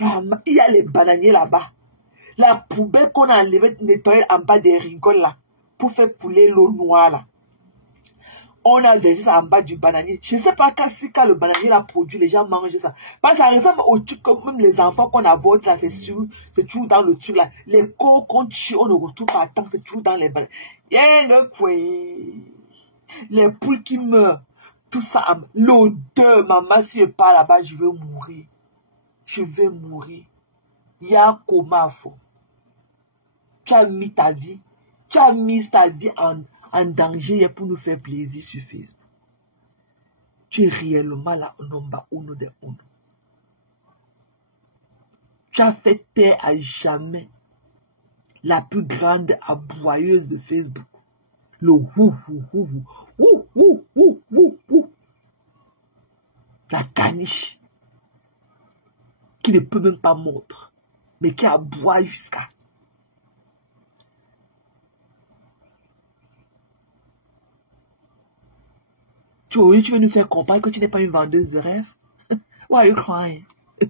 Il y a les bananiers là-bas. La poubelle qu'on a enlevée, nettoyée en bas des rigoles là, pour faire couler l'eau noire là. On a versé ça en bas du bananier. Je ne sais pas quand le bananier l'a produit, les gens mangent ça. Parce que ça ressemble au truc comme même les enfants qu'on avorte là, c'est toujours dans le truc là. Les corps qu'on tue, on ne retrouve pas à temps, c'est toujours dans les bananiers. Les poules qui meurent, tout ça, l'odeur, maman, si je pars là-bas, je vais mourir. Je vais mourir. Il y a un coma faux. Tu as mis ta vie en danger pour nous faire plaisir sur Facebook. Tu es réellement la nomba uno de uno. Tu as fait taire à jamais la plus grande aboyeuse de Facebook. Le wou. La caniche. Qui ne peut même pas mordre. Mais qui aboie jusqu'à. Tu veux nous faire comprendre que tu n'es pas une vendeuse de rêves? Why are you crying?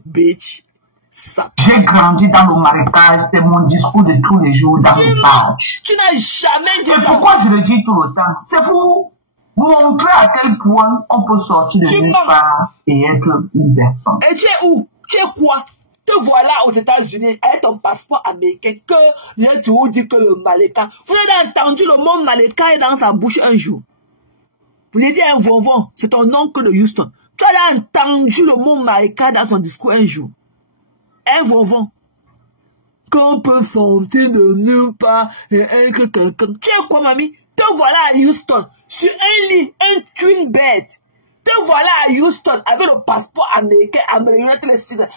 Bitch. J'ai grandi dans le marécage, c'est mon discours de tous les jours dans le page. Tu n'as jamais dit ça. Et pourquoi je le dis tout le temps? C'est pour montrer à quel point on peut sortir de nulle part et être une personne. Et tu es où? Tu es quoi? Te voilà aux États-Unis avec ton passeport américain que les tout dit que le Maleka. Vous avez entendu le mot Maleka est dans sa bouche un jour. Vous avez dit un bonbon, c'est ton oncle de Houston. Tu as entendu le mot Maleka dans son discours un jour. Un bonbon. Qu'on peut sortir de nulle part et un que quelqu'un. Tu es quoi, mamie? Te voilà à Houston sur un lit, un twin bed. Te voilà à Houston avec le passeport américain, United States.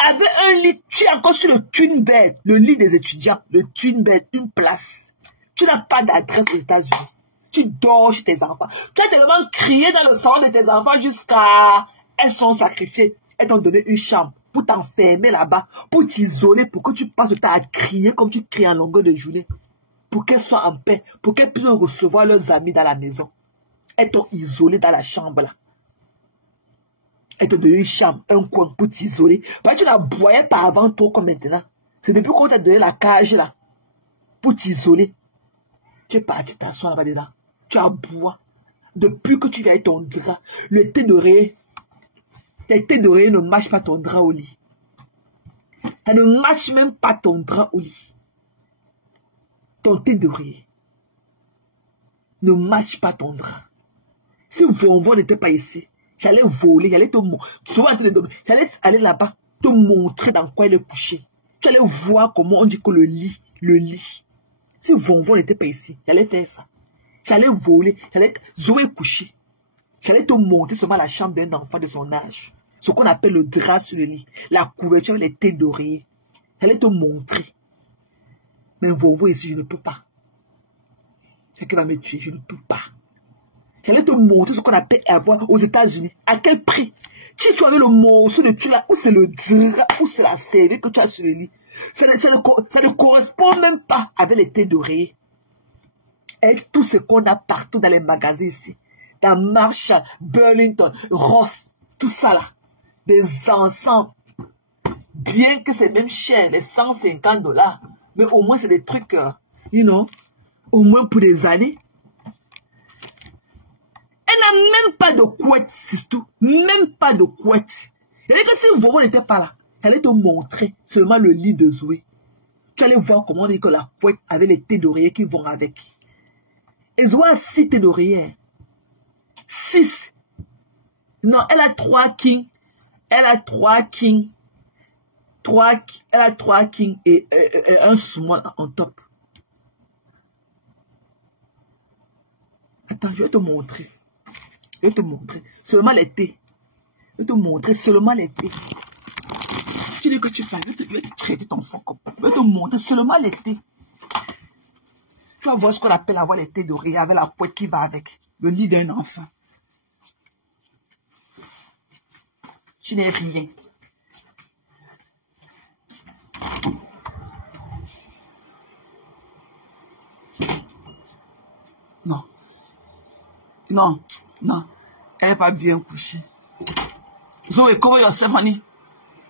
Avec un lit, tu es encore sur le twin bed, le lit des étudiants, le twin bed, une place. Tu n'as pas d'adresse aux États-Unis. Tu dors chez tes enfants. Tu as tellement crié dans le salon de tes enfants jusqu'à... Elles sont sacrifiées. Elles t'ont donné une chambre pour t'enfermer là-bas, pour t'isoler, pour que tu passes le temps à crier comme tu cries en longueur de journée. Pour qu'elles soient en paix, pour qu'elles puissent recevoir leurs amis dans la maison. Elles t'ont isolé dans la chambre là. Elles t'ont donné une chambre, un coin pour t'isoler. Parce que tu n'aboyais pas avant toi comme maintenant. C'est depuis qu'on t'a donné la cage là, pour t'isoler. Tu es parti t'asseoir là-bas dedans. Tu aboies. Depuis que tu viens avec ton drap, le thé d'oreiller, tes thés d'oreiller ne matchent pas ton drap au lit. Ça ne matche même pas ton drap au lit. Ton thé d'oreiller ne matche pas ton drap. Si Vonvon n'était pas ici, j'allais voler, j'allais te montrer. J'allais aller là-bas, te montrer dans quoi elle est couchée. Tu allais voir comment on dit que le lit. Si Vonvon n'était pas ici, j'allais faire ça. J'allais voler, j'allais Zoé coucher. J'allais te montrer seulement la chambre d'un enfant de son âge. Ce qu'on appelle le drap sur le lit. La couverture avec les têtes d'oreiller. J'allais te montrer. Mais Vonvon ici, je ne peux pas. C'est qui va me tuer, je ne peux pas. J'allais te montrer ce qu'on appelle avoir aux États-Unis. À quel prix? Si tu avais le morceau de tu là, où c'est le drap, où c'est la serviette que tu as sur le lit. Ça ne correspond même pas avec les têtes d'oreiller. Et tout ce qu'on a partout dans les magasins ici. Dans Marshall, Burlington, Ross, tout ça là. Des encens. Bien que c'est même cher, les $150. Mais au moins c'est des trucs, au moins pour des années. Elle n'a même pas de couette, c'est tout. Même pas de couette. Et que si Vovo n'était pas là, elle allait te montrer seulement le lit de Zoé. Tu allais voir comment on dit que la couette avait les têtes d'oreiller qui vont avec. Et Zoé a 6 têtes d'oreiller. 6. Non, elle a 3 kings. Elle a 3 kings. Elle a 3 kings et un small en top. Attends, je vais te montrer. Je vais te montrer. Seulement les thés. Je vais te montrer seulement les thés. Tu dis que tu parles. Je vais te traiter ton fond comme ça. Je vais te montrer seulement les thés. Tu vas voir ce qu'on appelle avoir les thés d'oreiller avec la couette qui va avec. Le lit d'un enfant. Tu n'es rien. Non. Non. Elle n'est pas bien couchée. Zoé, cover yourself, honey.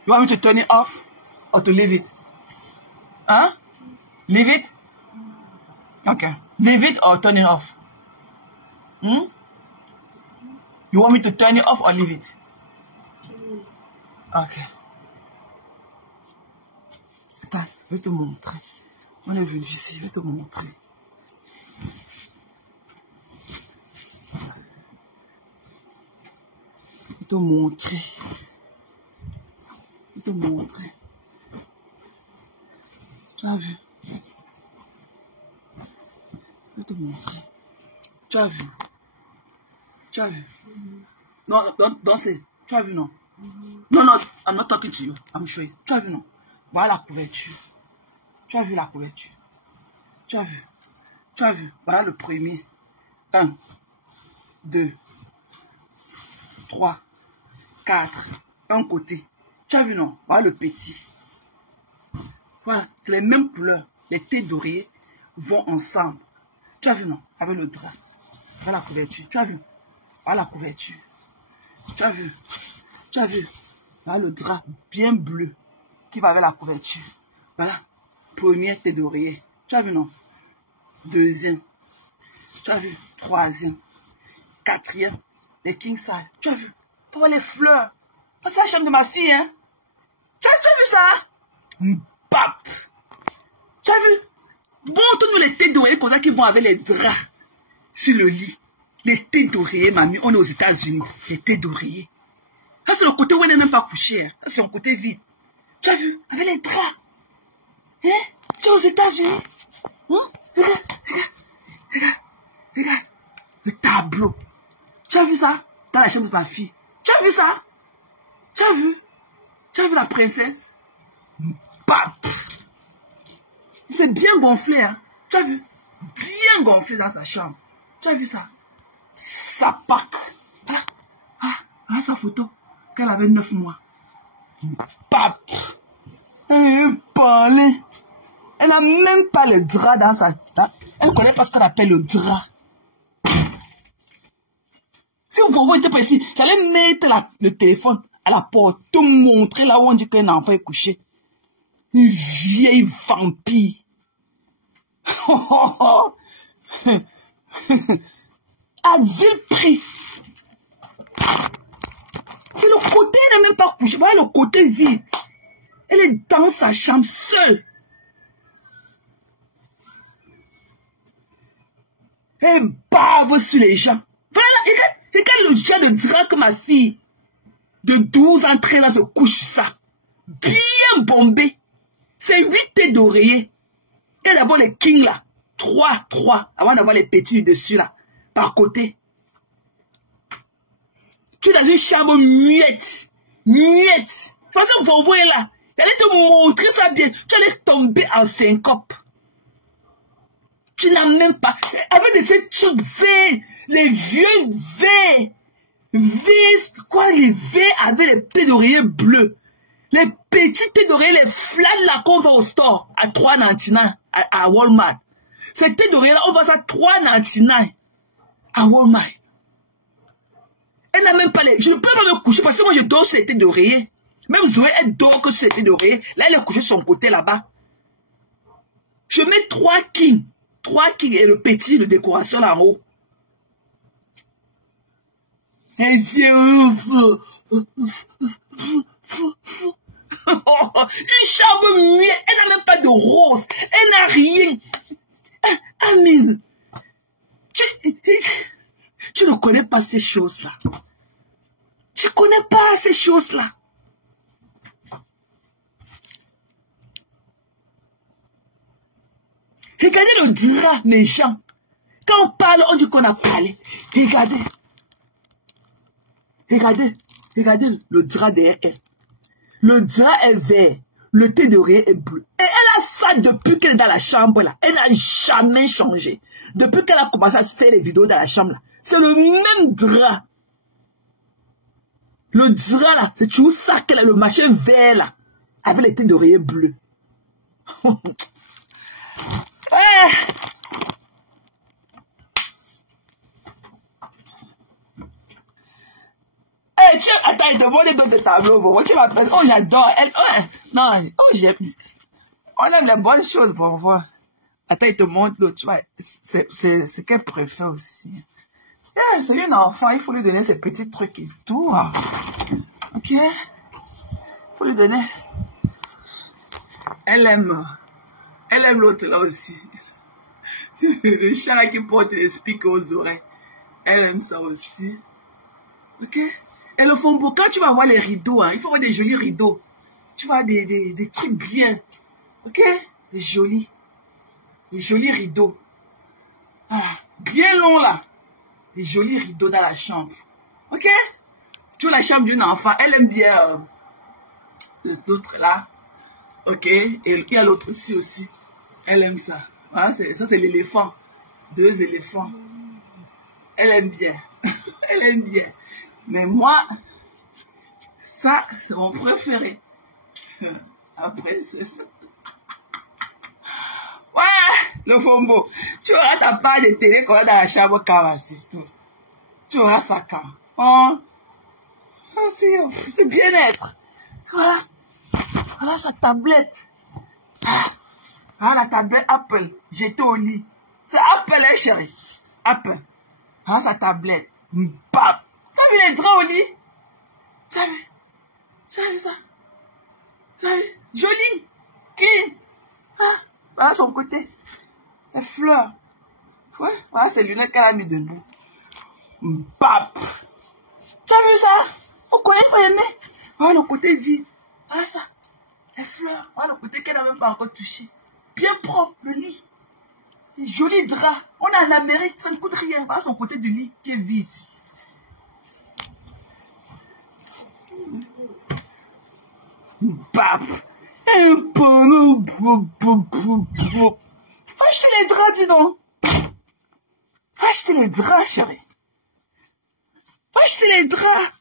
You want me to turn it off or to leave it? Huh? Leave it? Okay. Leave it or turn it off? Hmm? You want me to turn it off or leave it? Okay. Attends, je vais te montrer. On est venu ici, je vais te montrer. Je vais te montrer. Je vais te montrer. Tu as vu? Je vais te montrer. Tu as vu? Tu as vu? Non, non, c'est. Tu as vu, non? Non, non, I'm not talking to you. I'm showing you. Tu as vu, non? Voilà la couverture. Tu as vu la couverture? Tu as vu? Tu as vu? Voilà le premier. 1, 2, 3, 4. Un côté. Tu as vu, non? Voilà le petit. Voilà, c'est les mêmes couleurs. Les thés d'oreiller vont ensemble. Tu as vu, non? Avec le drap. Voilà la couverture. Tu as vu? Voilà la couverture. Tu as vu? Tu as vu? Voilà le drap bien bleu qui va avec la couverture. Voilà. Premier thé d'oreiller. Tu as vu, non? Deuxième. Tu as vu? Troisième. Quatrième. Les king size. Tu as vu? Pour les fleurs. C'est la chambre de ma fille, hein? Tu as vu ça? Bap! Tu as vu? Montre-nous les thés d'oreiller comme ça qui vont avec les draps sur le lit. Les thés d'oreiller, mamie. On est aux États-Unis. Les thés d'oreiller. Ça, c'est le côté où elle n'est même pas couchée. Hein. Ça, c'est un côté vide. Tu as vu? Avec les draps. Hein? Tu es aux États-Unis. Hein? Regarde, regarde, regarde, regarde. Le tableau. Tu as vu ça? Dans la chambre de ma fille. Tu as vu ça? Tu as vu? Tu as vu la princesse? Bap! C'est bien gonflé, hein? Tu as vu? Bien gonflé dans sa chambre. Tu as vu ça? Sa pack. Voilà sa photo. Qu'elle avait 9 mois. Bap! Elle parlait. Elle n'a même pas le drap dans sa... Elle ne connaît pas ce qu'on appelle le drap. Si vous n'étiez pas ici, j'allais mettre le téléphone à la porte, te montrer là où on dit qu'un enfant est couché. Une vieille vampire. À vil prix. C'est le côté, elle n'est même pas couchée. Voilà le côté vide. Elle est dans sa chambre seule. Elle bave sur les gens. Voilà, regarde le genre de drap que ma fille de 12 ans, 13 ans se couche ça. Bien bombé. C'est 8 thés d'oreiller. Et d'abord les kings là. 3, avant d'avoir les petits dessus là. Par côté. Tu es dans une chambre muette. Muette. Parce que vous voyez là. J'allais te montrer ça bien. Tu allais tomber en syncope. Tu n'as même pas. Avec de ces trucs verts. Les vieux verts. Verts. Quoi les verts avec les thés d'oreiller bleus. Les petits thés d'oreiller, les flammes là qu'on va au store à 3,99 à Walmart. Ces thés d'oreiller là, on va ça à 3,99 à Walmart. Elle n'a même pas les... Je ne peux pas me coucher parce que moi je dors sur les thés d'oreiller. Même Zoé, elle dort que sur les thés d'oreiller. Là, elle est couchée sur son côté là-bas. Je mets 3 kings. 3 kings et le petit de décoration là en haut. Elle vient... Une chambre muette. Elle n'a même pas de rose. Elle n'a rien. Amen. Tu ne connais pas ces choses-là. Tu ne connais pas ces choses-là. Regardez le drap, les gens. Quand on parle, on dit qu'on a parlé. Regardez. Regardez. Regardez le drap derrière elle. Le drap est vert. Le thé d'oreiller est bleu. Et elle a ça depuis qu'elle est dans la chambre là. Elle n'a jamais changé. Depuis qu'elle a commencé à se faire les vidéos dans la chambre là. C'est le même drap. Le drap là, c'est toujours ça qu'elle a, le machin vert là. Avec les thés d'oreiller bleu. Attends, il te montre d'autres tableaux. Bon, tu vas penser, oh, j'adore. Non, oh, j'aime. On aime les bonnes choses, bon, voir. Attends, il te montre l'autre, tu vois. C'est ce qu'elle préfère aussi. Yeah, c'est un enfant, il faut lui donner ses petits trucs et tout. Ok? Il faut lui donner. Elle aime l'autre là aussi. Le chat là qui porte les spics aux oreilles. Elle aime ça aussi. Ok? Et le fombo, quand tu vas voir les rideaux, hein, il faut avoir des jolis rideaux. Tu vas des trucs bien. Ok? Des jolis rideaux. Ah, bien longs là. Des jolis rideaux dans la chambre. Ok? Tu vois la chambre d'une enfant, elle aime bien l'autre là. Ok? Et il y a l'autre aussi. Elle aime ça. Voilà, ça c'est l'éléphant. 2 éléphants. Elle aime bien. Elle aime bien. Mais moi, ça, c'est mon préféré. Après, c'est ça. Ouais, le fombo. Tu auras ta part de télé qu'on a dans la chambre quand on assiste. Tu auras ça quand. Oh, c'est bien-être. Tu vois? Voilà sa tablette. Voilà la tablette Apple. J'étais au lit. C'est Apple, hein, chérie. Apple. Voilà sa tablette. Bap. Comme il est draps au lit. Tu as vu ça? Tu as vu? Joli. Clean. Voilà son côté. Les fleurs. Ouais. Voilà ses lunettes qu'elle a mis debout. Bap. Tu as vu ça? Vous connaissez pas aimer? Voilà le côté vide. Voilà ça. Les fleurs. Voilà le côté qu'elle n'a même pas encore touché. Bien propre, le lit. Les jolis draps. On est en Amérique, ça ne coûte rien. Voilà son côté du lit qui est vide. Bap. Va acheter les draps, dis donc. Va acheter les draps, chérie. Va acheter les draps.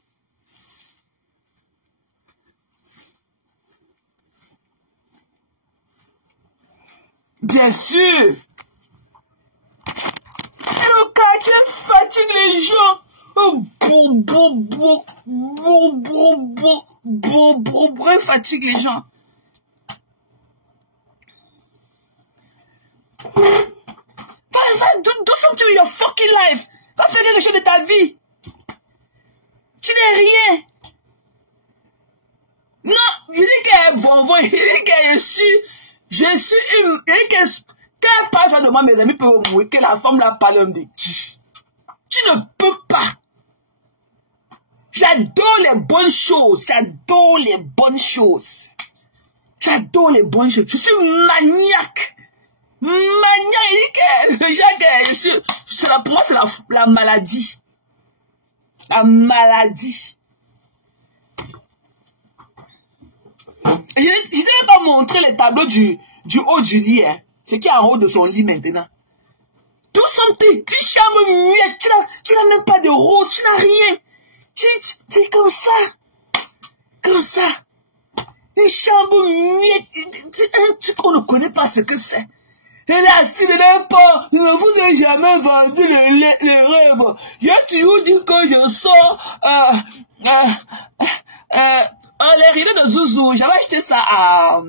Bien sûr. Et le quartier fatigue les gens. Fatigue les gens. Do something with your fucking life. Va faire quelque chose de ta vie. Tu n'es rien. Non, il dit qu'elle est bon, il dit qu'elle je suis une... Quand pas de moi, mes amis peuvent mourir, que la femme la parle de qui? Tu ne peux pas. J'adore les bonnes choses. J'adore les bonnes choses. J'adore les bonnes choses. Je suis maniaque. Maniaque. Pour moi, c'est la maladie. La maladie. Je ne vais pas montrer les tableaux du haut du lit. Hein. Ce qui est en haut de son lit maintenant. Tout something. Une chambre muette. Tu n'as même pas de rose. Tu n'as rien. C'est comme ça. Comme ça. Une chambre muette. Un truc qu'on ne connaît pas ce que c'est. Et là, si ne l'aime pas, je ne vous ai jamais vendu les rêves. J'ai toujours dit que je sors les rideaux de Zouzou. J'avais acheté ça à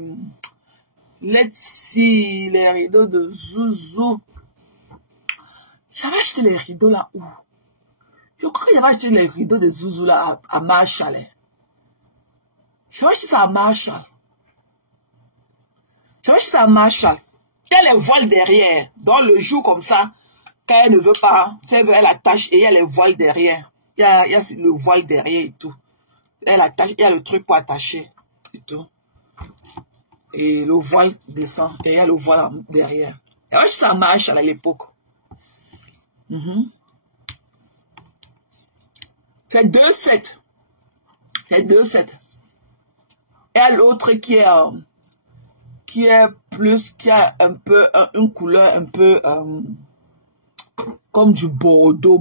Let's see, les rideaux de Zouzou. J'avais acheté les rideaux là où? Je crois que j'avais acheté les rideaux de Zouzou là à Marshall. J'avais acheté ça à Marshall. J'avais acheté ça à Marshall. Il y a les voiles derrière. Donc le jour comme ça, quand elle ne veut pas, elle attache et il y a les voiles derrière. Il y a le voile derrière et tout. Elle attache, il y a le truc pour attacher et tout. Et le voile descend et il y a le voile derrière. Et moi, ça marche à l'époque. C'est 2,7. C'est 2,7. Et l'autre qui est plus, qui a un peu, une couleur un peu comme du Bordeaux,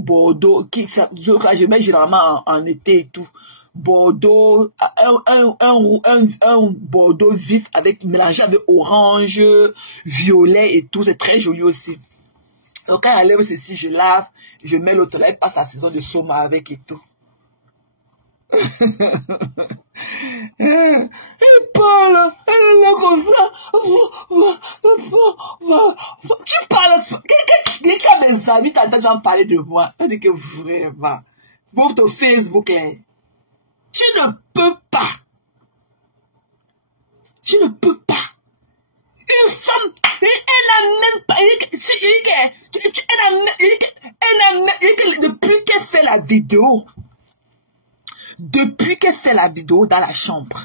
je mets généralement en été et tout. Bordeaux, un Bordeaux vif avec mélangé avec orange, violet et tout, c'est très joli aussi. Donc quand elle lève ceci, je lave, je mets l'autre là, elle passe la saison de soma avec et tout. Il parle, elle est là comme ça. Tu parles, quelqu'un mes amis t'as déjà parlé de moi. Elle dit que vraiment, ouvre ton Facebook là. Tu ne peux pas. Tu ne peux pas. Une femme, elle n'a même pas, depuis qu'elle fait la vidéo, dans la chambre,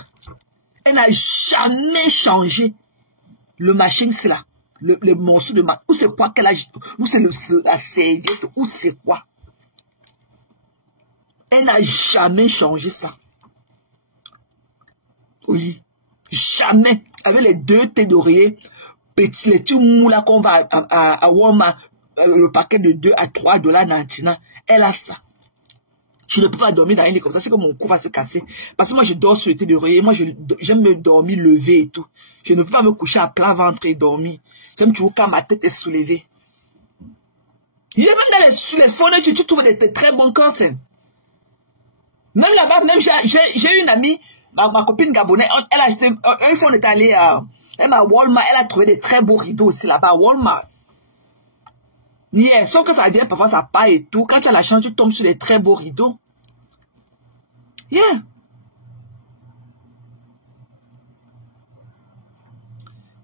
elle n'a jamais changé le machin, c'est là, le morceau de ma, ou c'est quoi qu'elle a, ou c'est la serviette, ou c'est quoi. Elle n'a jamais changé ça. Oui, jamais. Avec les 2 thés d'oreiller, les petits mous là qu'on va à Walmart, le paquet de 2 à 3 $ Nantina, elle a ça. Je ne peux pas dormir dans un lit comme ça, c'est que mon cou va se casser. Parce que moi, je dors sur le thé d'oreiller. Moi, j'aime me dormir levé et tout. Je ne peux pas me coucher à plat ventre et dormir. J'aime toujours quand ma tête est soulevée. Il y a même sur les fournitures, tu trouves des très bons curtains. Même là-bas, même j'ai une amie, ma copine gabonaise, elle a acheté, une fois on est allé à Walmart, elle a trouvé des très beaux rideaux aussi là-bas à Walmart. Yeah, sauf que ça vient parfois, ça part et tout. Quand tu as la chance, tu tombes sur des très beaux rideaux. Yeah.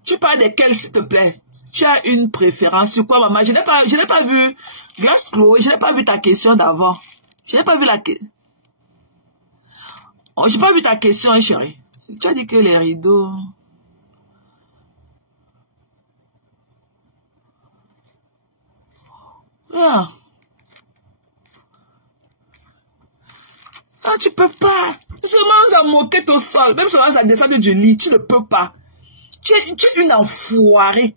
Tu parles de quel, s'il te plaît? Tu as une préférence sur quoi, maman? Je n'ai pas vu, Glace Chloé, je n'ai pas vu ta question d'avant. Je n'ai pas vu la question. Oh, j'ai pas vu ta question, hein, chérie. Tu as dit que les rideaux... Yeah. Ah, tu peux pas. Seulement à moquette au sol. Même seulement à descendre du lit. Tu ne peux pas. Tu es une enfoirée.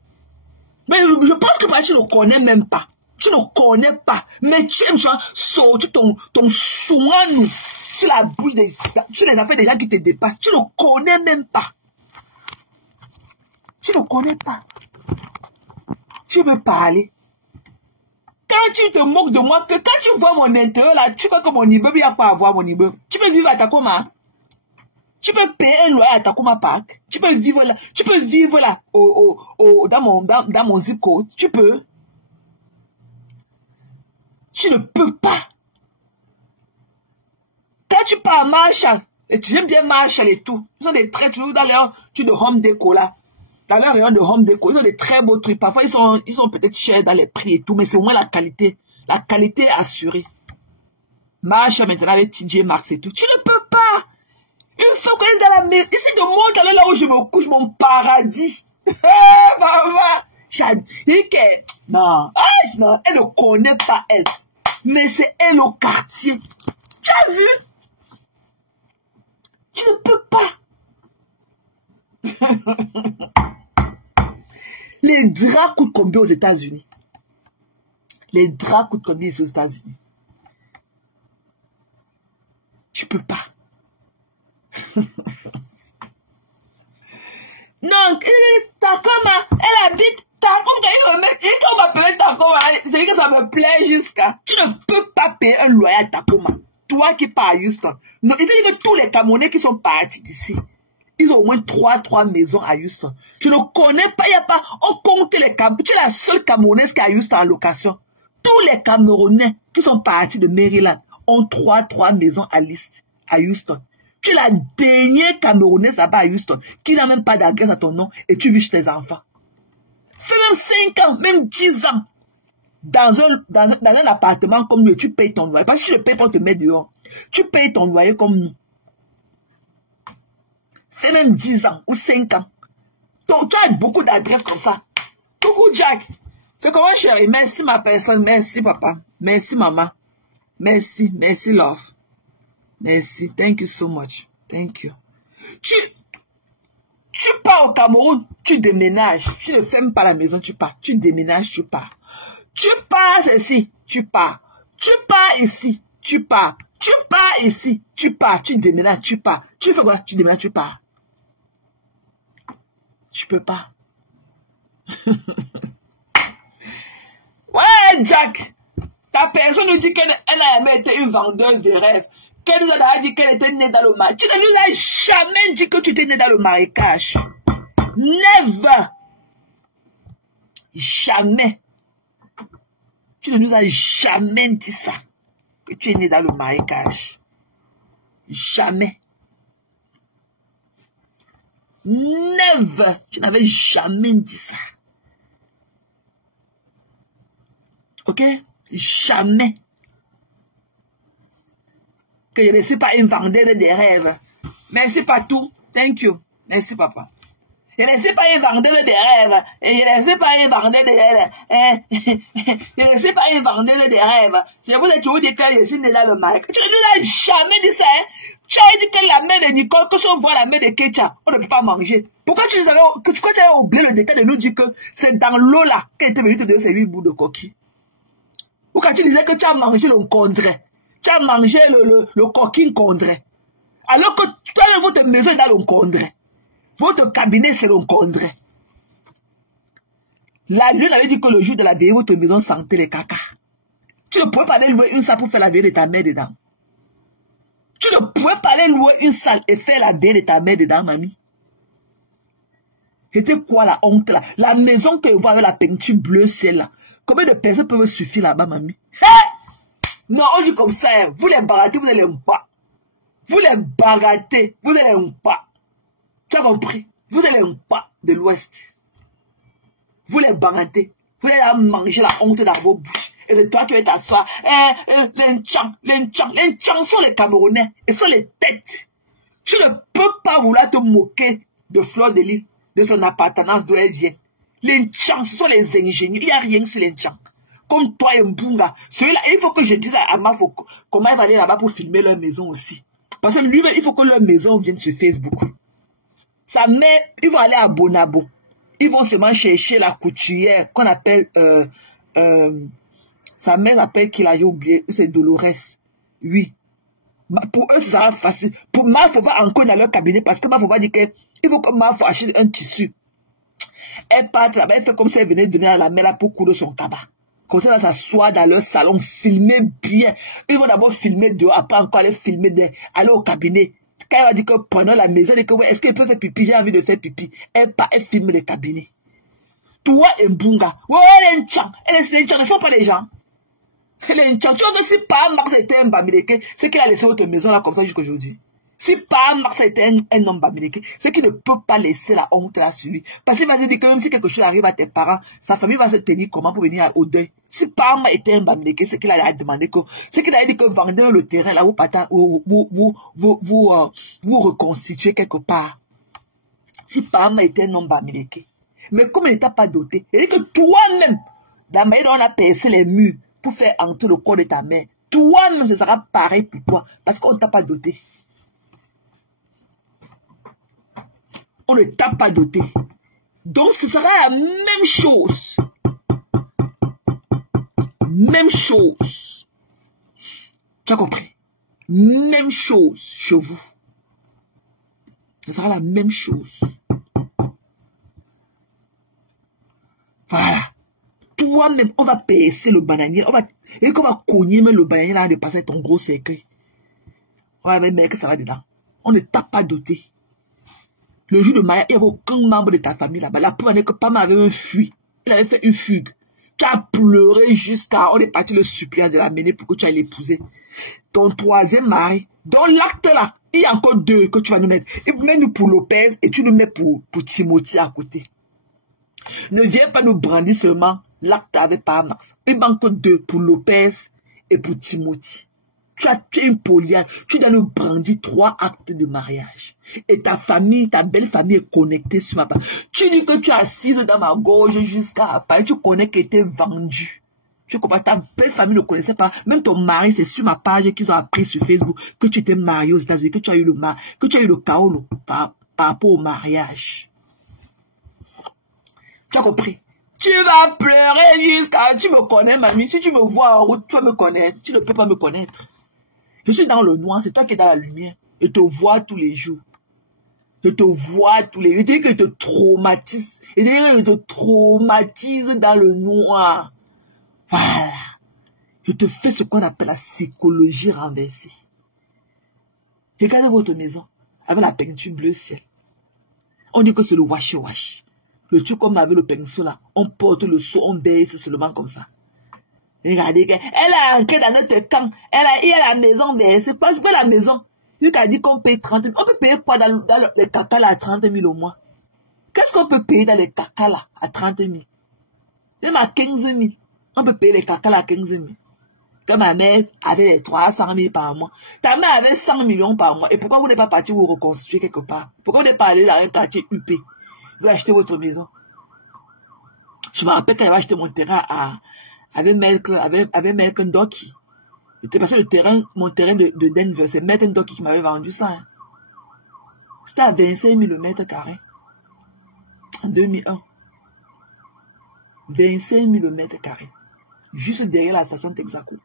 Mais je pense que tu ne connais même pas. Tu ne connais pas. Mais tu aimes sortir ton soin sur la bouche sur les affaires des gens qui te dépassent. Tu ne connais même pas. Tu ne connais pas. Tu veux parler. Quand tu te moques de moi, que quand tu vois mon intérieur là, tu crois que mon immeuble, il n'y a pas à voir mon immeuble. Tu peux vivre à Tacoma. Tu peux payer un loyer à Tacoma Park. Tu peux vivre là. Tu peux vivre là dans mon zip code. Tu peux. Tu ne peux pas. Quand tu pars à Marshall, et tu aimes bien Marshall et tout, ils ont des traits toujours dans leur truc de home déco là. Dans leur rayon de home déco, ils ont des très beaux trucs. Parfois, ils sont peut-être chers dans les prix et tout, mais c'est au moins la qualité. La qualité est assurée. Marshall maintenant avec TJ Maxx et tout. Tu ne peux pas. Une fois qu'on est dans la maison, ici de moi, là où je me couche, mon paradis. Maman, non, non, elle ne connaît pas elle. Mais c'est elle au quartier. Tu as vu? Tu ne peux pas. Les draps coûtent combien aux États-Unis? Les draps coûtent combien aux États-Unis? Tu peux pas. Donc, Tacoma, elle habite Tacoma, quand on m'appelle Tacoma, c'est que ça me plaît jusqu'à. Tu ne peux pas payer un loyer à Tacoma. Toi qui pars à Houston. Non, il faut dire que tous les Camerounais qui sont partis d'ici, ils ont au moins 3 maisons à Houston. Je ne connais pas, il n'y a pas, on compte les Camerounais. Tu es la seule Camerounaise qui est à Houston en location. Tous les Camerounais qui sont partis de Maryland ont 3 maisons à Houston. Tu es la dernière Camerounaise là-bas à Houston qui n'a même pas d'adresse à ton nom et tu vis chez tes enfants. Fais même 5 ans, même 10 ans dans un appartement comme nous, tu payes ton loyer. Parce que si je ne paye pas, on te met dehors. Tu payes ton loyer comme nous. Fais même 10 ans ou 5 ans. Donc, tu as beaucoup d'adresses comme ça. Coucou Jack. C'est comment chérie? Merci ma personne. Merci papa. Merci maman. Merci. Merci love. Merci. Thank you so much. Thank you. Tu pars au Cameroun, tu déménages. Tu ne fermes pas la maison, tu pars. Tu déménages, tu pars. Tu pars ici, tu pars. Tu pars ici, tu pars. Tu pars ici, tu pars. Tu déménages, tu pars. Tu fais quoi? Tu déménages, tu pars. Tu peux pas. Ouais, Jack. Ta personne nous dit qu'elle a jamais été une vendeuse de rêves. qu'elle nous a dit qu'elle était née dans le marécage. Tu ne nous as jamais dit que tu étais née dans le marécage. Never. Jamais. Tu ne nous as jamais dit ça. Que tu es née dans le marécage. Jamais. Never. Tu n'avais jamais dit ça. Ok? Jamais. Que je ne suis pas une vendeuse de rêves. Merci pas tout. Thank you. Merci papa. Je ne suis pas une vendeuse de rêves. Et je ne suis pas une vendeuse de rêves. Je ne suis pas une vendeuse de rêves. Je vous ai toujours dit que je suis née dans le marécage. Tu ne nous as jamais dit ça. Hein? Tu as dit que la mère de Nicole, que si on voit la mère de Ketia, on ne peut pas manger. Pourquoi tu avais oublié le détail de nous dire que c'est dans l'eau là qu'elle était venue te donner ces 8 bouts de coquille? Ou quand tu disais que tu as mangé le condret, tu as mangé le coquille condret. Alors que votre maison est dans le condret. Votre cabinet, c'est le condret. La lune avait dit que le jour de la veille, votre maison sentait les caca. Tu ne pouvais pas aller louer une salle pour faire la veille de ta mère dedans. Tu ne pouvais pas aller louer une salle et faire la veille de ta mère dedans, mamie. C'était quoi la honte là? La maison que vous voyez avec la peinture bleue ciel là. Combien de personnes peuvent suffire là-bas, mamie? Non, on dit comme ça, hein. Vous les baratez, vous allez pas. Vous les baratez, vous allez pas. Tu as compris? Vous allez pas de l'Ouest. Vous les baratez. Vous allez manger la honte dans vos bouches. Et c'est toi qui vas t'asseoir. Les Tchang sont les Camerounais. Et sont les têtes. Tu ne peux pas vouloir te moquer de Fleur de Lys, de son appartenance d'où elle vient. Les Tchang, ce sont les ingénieurs. Il n'y a rien sur les Tchang. Comme toi et Mbunga. Celui-là, il faut que je dise à Amafoko comment il va aller là-bas pour filmer leur maison aussi. Parce que lui-même, il faut que leur maison vienne sur Facebook. Sa mère, ils vont aller à Bonabo. Ils vont seulement chercher la couturière qu'on appelle... sa mère s'appelle qui l'a oublié. C'est Dolores. Oui. Pour eux, ça sera facile. Pour Mafo va encore dans leur cabinet parce que Mafo va dire qu'il faut que Mafo achète un tissu. Elle part là-bas, elle fait comme si elle venait donner à la mère là pour coudre son cabas. Comme ça, elle va s'asseoir dans leur salon, filmer bien. Ils vont d'abord filmer dehors, après encore aller filmer, aller au cabinet. Quand elle va dire que pendant la maison, elle dit que ouais, est-ce qu'elle peut faire pipi? J'ai envie de faire pipi. Elle part, elle filme le cabinet. Toi et Mbunga, ouais, les Tchang, les Tchang ne sont pas les gens. Les Tchang, tu vois que si par Marx était un Bamileke, c'est qu'il a laissé votre maison là comme ça jusqu'à aujourd'hui. Si par Marx était un homme Bamileke, c'est qu'il ne peut pas laisser la honte là sur lui. Parce qu'il va dire que même si quelque chose arrive à tes parents, sa famille va se tenir comment pour venir au deuil. Si par Marx était un Bamileke, c'est qu'il a demandé que, c'est qu'il a dit que vendez le terrain là, vous reconstituez quelque part. Si par Marx était un homme Bamileke. Mais comme il n'était pas doté, il dit que toi-même, la manière dont on a percé les murs pour faire entrer le corps de ta mère, toi-même, ce sera pareil pour toi, parce qu'on ne t'a pas doté. On ne t'a pas doté. Donc, ce sera la même chose. Même chose. Tu as compris? Même chose chez vous. Ce sera la même chose. Voilà. Toi-même, on va percer le bananier. Et qu'on va cogner même le bananier là de passer ton gros cercueil. On va mettre que ça va dedans. On ne t'a pas doté. Le jour de mariage, il n'y avait aucun membre de ta famille là-bas. La preuve est que Pama avait fui. Il avait fait une fugue. Tu as pleuré jusqu'à... On est parti le supplier de l'amener pour que tu ailles l'épouser. Ton troisième mari, dans l'acte là, il y a encore 2 que tu vas nous mettre. Et mets-nous pour Lopez et tu nous mets pour Timothy à côté. Ne viens pas nous brandir seulement l'acte avec Parmax. Il manque 2 pour Lopez et pour Timothy. Tu es une polyane. Tu dois nous brandir 3 actes de mariage. Et ta famille, ta belle famille est connectée sur ma page. Tu dis que tu es assise dans ma gorge jusqu'à Paris. Tu connais qu'elle était vendue. Tu comprends? Ta belle famille ne connaissait pas. Même ton mari, c'est sur ma page qu'ils ont appris sur Facebook que tu étais marié aux États-Unis, que tu as eu le chaos par rapport au mariage. Tu as compris? Tu vas pleurer jusqu'à... Tu me connais, mamie. Si tu me vois en route, tu vas me connaître. Tu ne peux pas me connaître. Je suis dans le noir, c'est toi qui es dans la lumière. Je te vois tous les jours. Je te vois tous les jours. Je te dis que je te traumatise. Je te dis que je te traumatise dans le noir. Voilà. Je te fais ce qu'on appelle la psychologie renversée. Regardez votre maison avec la peinture bleu ciel. On dit que c'est le washi-washi. Le truc comme avec le pinceau là, on porte le seau, on baisse seulement comme ça. Regardez, elle a entré dans notre camp, elle a la maison versée. Parce que la maison, il a dit qu'on paye 30 000. On peut payer quoi dans les caca là à 30 000 au mois? Qu'est-ce qu'on peut payer dans les caca là à 30 000? Même à 15 000. On peut payer les caca là à 15 000. Comme ma mère avait 300 000 par mois. Ta mère avait 100 millions par mois. Et pourquoi vous n'êtes pas parti vous reconstruire quelque part? Pourquoi vous n'êtes pas allé dans un quartier UP? Vous achetez votre maison. Je me rappelle quand j'avais acheté mon terrain avec Maître Ndoki. C'était parce que mon terrain de Denver, c'est Maître Ndoki qui m'avait vendu ça. Hein. C'était à 25 000 le mètre carré. En 2001. 25 000 le mètre carré. Juste derrière la station Texaco.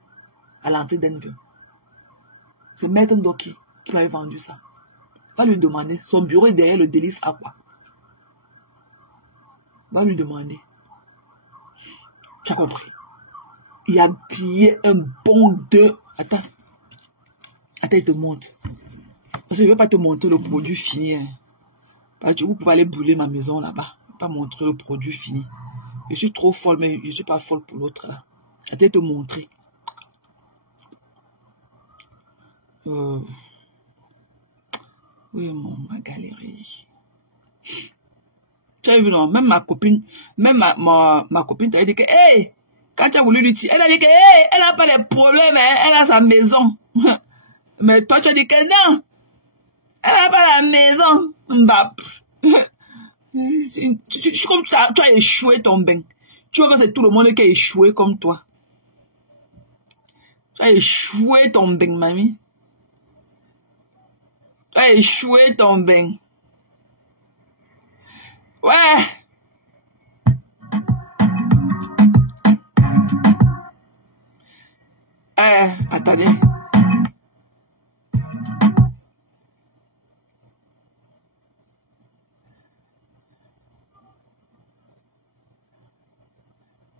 À l'entrée Denver. C'est Maître Ndoki qui m'avait vendu ça. Va lui demander. Son bureau est derrière le Délice Aqua. Va lui demander. Tu as compris? Il a payé un bon de... Attends, il te montre. Parce que je ne vais pas te montrer le produit fini. Hein. Parce que vous pouvez aller brûler ma maison là-bas. Je ne vais pas montrer le produit fini. Je suis trop folle, mais je ne suis pas folle pour l'autre là. Je vais te montrer. Oui, ma galerie. Tu as vu, non? Même ma copine, ma copine t'a dit que, hey, quand tu as voulu lui tirer, elle a dit que, hey, elle n'a pas de problème, hein, elle a sa maison. Mais toi, tu as dit que non, elle n'a pas la maison. Bah, comme tu as échoué ton bain. Tu vois que c'est tout le monde qui a échoué comme toi. Tu as échoué ton bain, mamie. Tu as échoué ton bain. Ouais. Attendez.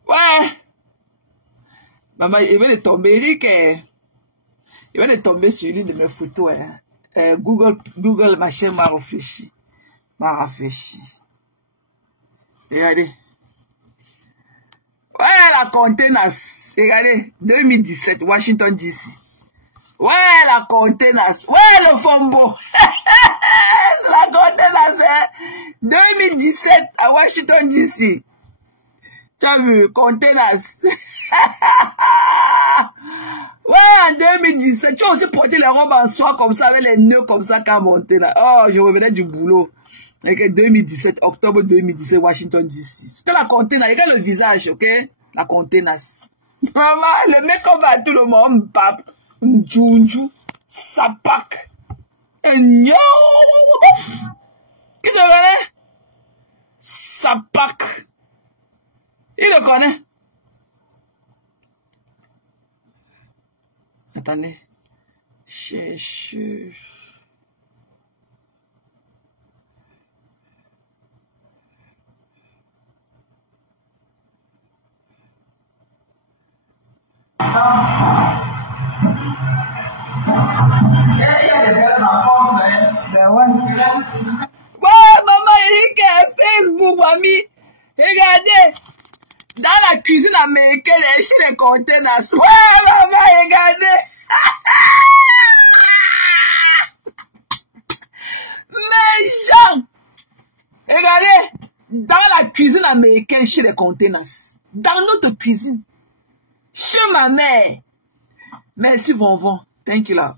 Ouais. Maman, il vient de tomber. Il dit que... Il vient de tomber sur l'une de mes photos. Hein. Google, machin, m'a réfléchi. Regardez. Ouais, la contenance. Regardez. 2017, Washington DC. Ouais, la contenance. Ouais, le fombo. C'est la contenance. Hein. 2017 à Washington DC. Tu as vu, contenance. Ouais, en 2017. Tu as aussi porté les robes en soie comme ça, avec les nœuds comme ça, quand monté là. Oh, je revenais du boulot. Avec 2017, octobre 2017, Washington DC. C'était la contenance. Regarde le visage, ok? La contenance. Maman, le mec comme va tout le monde, pape. Njunju. Sapak. Qui te connaît? Sapak. Il le connaît. Attendez. Cherche. Ouais, maman, il dit que Facebook, mamie. Regardez. Dans la cuisine américaine, chez les containers. Ouais, maman, regardez. Mais Jean, regardez. Dans la cuisine américaine, chez les containers. Dans notre cuisine. Chez ma mère. Merci, Vonvon. Thank you, love.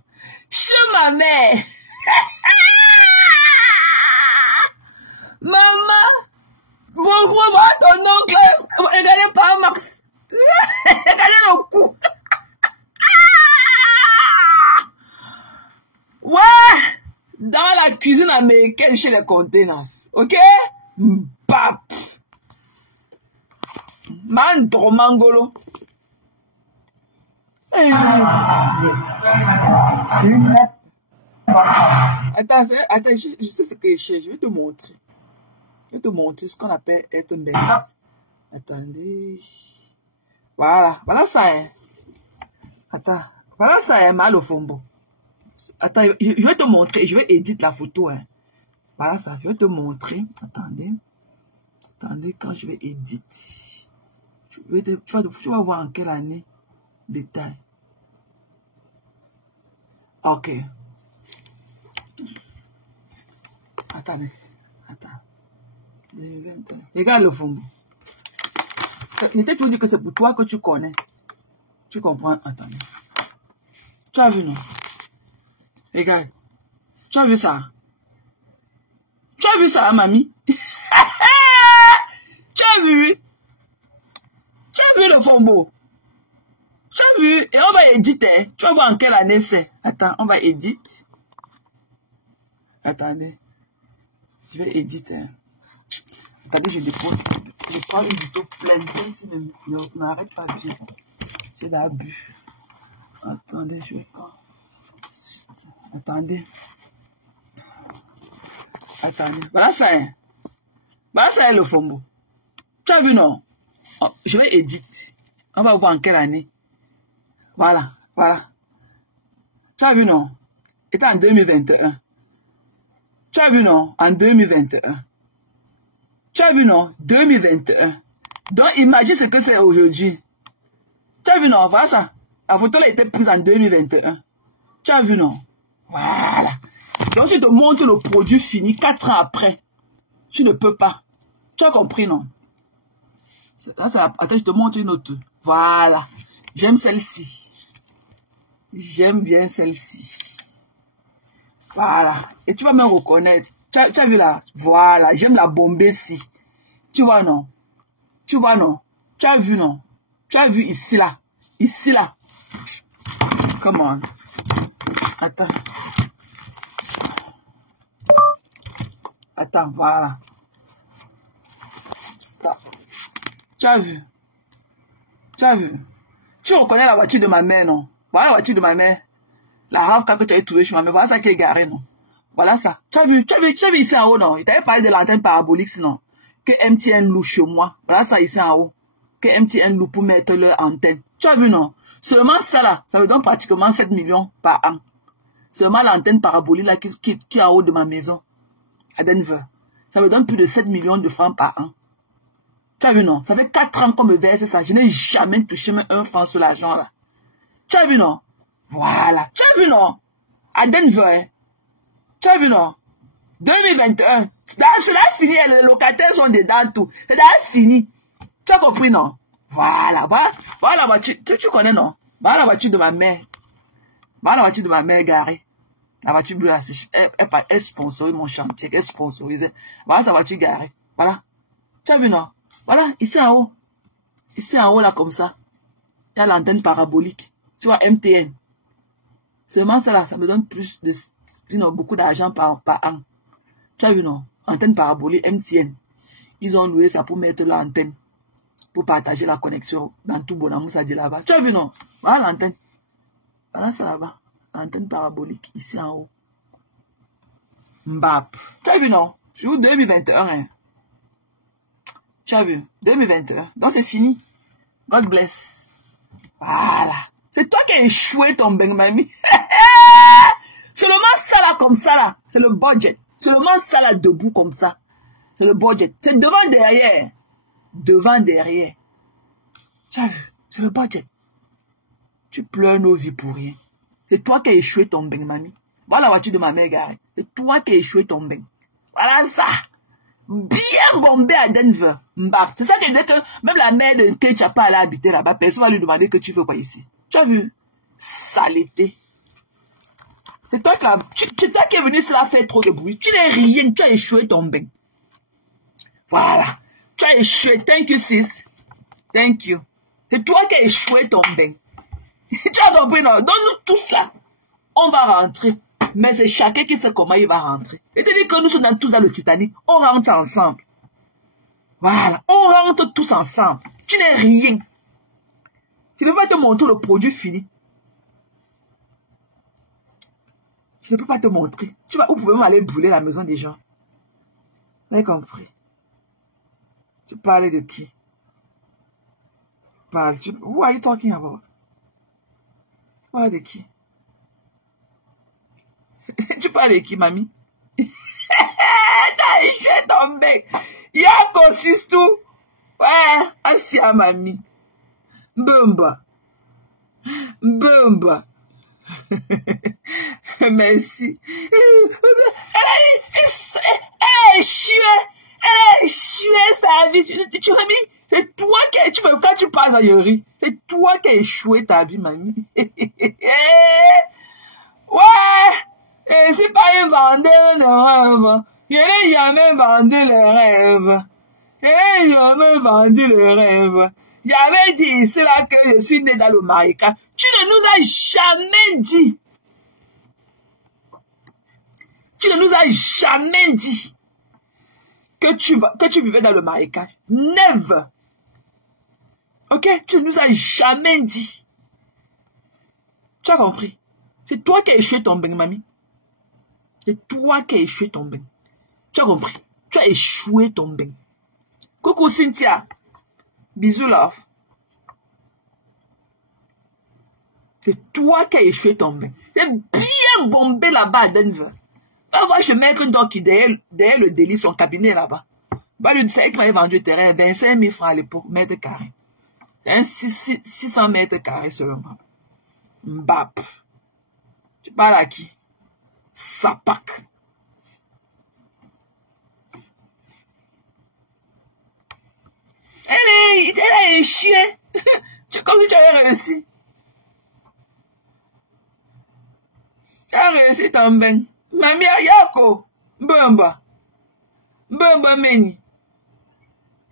Chez ma mère. Maman. Bonjour, ton oncle. Regardez pas Max. Regardez le cou. Ouais. Dans la cuisine américaine chez les containers. Ok? Bap. Man Dromangolo. Attends, je sais ce que je vais te montrer. Je vais te montrer ce qu'on appelle être belle. Attendez. Voilà ça. Hein. Attends. Voilà ça, hein, mal au fombo. Attends, je vais te montrer. Je vais éditer la photo. Hein. Voilà ça. Je vais te montrer. Attendez. Attendez, quand je vais éditer. Tu vas voir en quelle année. Détail. Ok. Attendez. Attends. 2021. Regarde le fond. Je t'ai toujours dit que c'est pour toi que tu connais. Tu comprends? Attendez. Tu as vu, non? Regarde. Tu as vu ça? Tu as vu ça, mamie? Tu as vu? Tu as vu le fombo? Tu as vu? Et on va éditer. Tu vas voir en quelle année c'est. Attends, on va éditer. Attendez. Je vais éditer. Attendez, je dépose. Je prends une photo pleine. N'arrête pas de dire. J'ai d'abus. Attendez, je vais prendre. Attendez. Attendez. Voilà ça. Hein. Voilà ça est le fombo. Tu as vu, non? Oh, je vais éditer. On va voir en quelle année. Voilà. Voilà. Tu as vu, non? C'était en 2021. Tu as vu, non? En 2021. Tu as vu, non? 2021. Donc, imagine ce que c'est aujourd'hui. Tu as vu, non? Voilà ça. La photo là a été prise en 2021. Tu as vu, non? Voilà. Donc, je te montre le produit fini 4 ans après. Tu ne peux pas. Tu as compris, non? Attends, je te montre une autre. Voilà. J'aime celle-ci. J'aime bien celle-ci. Voilà. Et tu vas me reconnaître. Tu as vu là? Voilà. J'aime la Bombay-ci. Tu vois, non? Tu vois, non? Tu as vu, non? Tu as vu ici, là? Ici, là? Comment? Attends. Attends, voilà. Stop. Tu as vu? Tu as vu? Tu reconnais la voiture de ma mère, non? Voilà la voiture de ma mère. La RAV4 que tu as trouvée chez ma mère. Voilà ça qui est garé, non? Voilà ça. Tu as vu ici en haut, non? Je t'avais parlé de l'antenne parabolique, sinon. Que MTN loue chez moi. Voilà ça ici en haut. Que MTN loue pour mettre leur antenne. Tu as vu, non? Seulement ça là, ça me donne pratiquement 7 millions par an. Seulement l'antenne parabolique là qui est en haut de ma maison. À Denver. Ça me donne plus de 7 millions de francs par an. Tu as vu, non? Ça fait 4 ans qu'on me verse ça. Je n'ai jamais touché même 1 franc sur l'argent là. Tu as vu, non? Voilà. Tu as vu, non? À Denver. Tu as vu, non? 2021. C'est là fini. Les locataires sont dedans tout. C'est là fini. Tu as compris, non? Voilà. Voilà la voiture. Tu connais, non? Voilà la voiture de ma mère. Voilà la voiture de ma mère garée. La voiture bleue, elle sponsorise mon chantier. Elle sponsorisait. Voilà sa voiture garée. Voilà. Tu as vu, non? Voilà. Ici en haut. Ici en haut, là, comme ça. Il y a l'antenne parabolique. Tu vois, MTN. Seulement ça, là, ça me donne plus de... beaucoup d'argent par an. Tu as vu, non? Antenne parabolique, MTN. Ils ont loué ça pour mettre l'antenne. Pour partager la connexion dans tout Bonamou, ça dit là-bas. Tu as vu, non? Voilà l'antenne. Voilà ça là-bas. L'antenne parabolique, ici en haut. Mbap. Tu as vu, non? Je vous 2021, hein? Tu as vu? 2021. Donc c'est fini. God bless. Voilà. C'est toi qui as échoué ton Beng Mami. Seulement ça là, comme ça là. C'est le budget. Seulement ça là, debout comme ça. C'est le budget. C'est devant, derrière. Devant, derrière. Tu as vu? C'est le budget. Tu pleures nos vies pour rien. C'est toi qui as échoué ton Beng Mami. Voilà la voiture de ma mère garée. C'est toi qui as échoué ton Beng. Voilà ça. Bien bombé à Denver. C'est ça qui dit que même la mère de Ketchapa allait habiter là-bas. Personne va lui demander que tu fais quoi ici. Tu as vu? Saleté. C'est toi qui es venu cela faire trop de bruit. Tu n'es rien. Tu as échoué ton Beng. Voilà. Tu as échoué. Thank you, sis. Thank you. C'est toi qui as échoué ton Beng. Tu as compris, non? Donne-nous tous là. On va rentrer. Mais c'est chacun qui sait comment il va rentrer. Et tu dis que nous sommes tous dans le Titanic. On rentre ensemble. Voilà. On rentre tous ensemble. Tu n'es rien. Je ne peux pas te montrer le produit fini. Je ne peux pas te montrer. Vous pouvez même aller brûler la maison des gens. Vous avez compris? Tu parlais de qui? Who are you talking about? Tu parlais de qui? Tu parles de qui, mamie? Tu as échoué ton bec. Yako Sistou. Ouais, Asia, mamie. Bumba. Bumba. Merci. Elle a échoué sa vie. Tu m'as mis, c'est toi qui, quand tu parles à Yori, c'est toi qui as échoué ta vie, mamie. Ouais, c'est pas un vendeur de rêve. Il n'a jamais vendu le rêve. Il n'a jamais vendu le rêve. Il avait dit ici là que je suis né dans le marécage. Tu ne nous as jamais dit. Tu ne nous as jamais dit que tu vivais dans le marécage. Never. Ok? Tu ne nous as jamais dit. Tu as compris? C'est toi qui as échoué ton bain, mamie. C'est toi qui as échoué ton bain. Tu as compris? Tu as échoué ton bain. Coucou Cynthia. Bisous, love. C'est toi qui as échoué ton bain. C'est bien bombé là-bas à Denver. Va voir chez Maître Doki derrière le délit, son cabinet là-bas. Va lui dire qu'il m'avait vendu le terrain 25 000 francs à l'époque, mètre carré. 600 mètres carrés seulement. Mbap. Tu parles à qui? Sapak. Elle a échoué. Comme si tu avais réussi. Tu as réussi ton bain. Mamie Ayako. Bumba. Bumba Meni.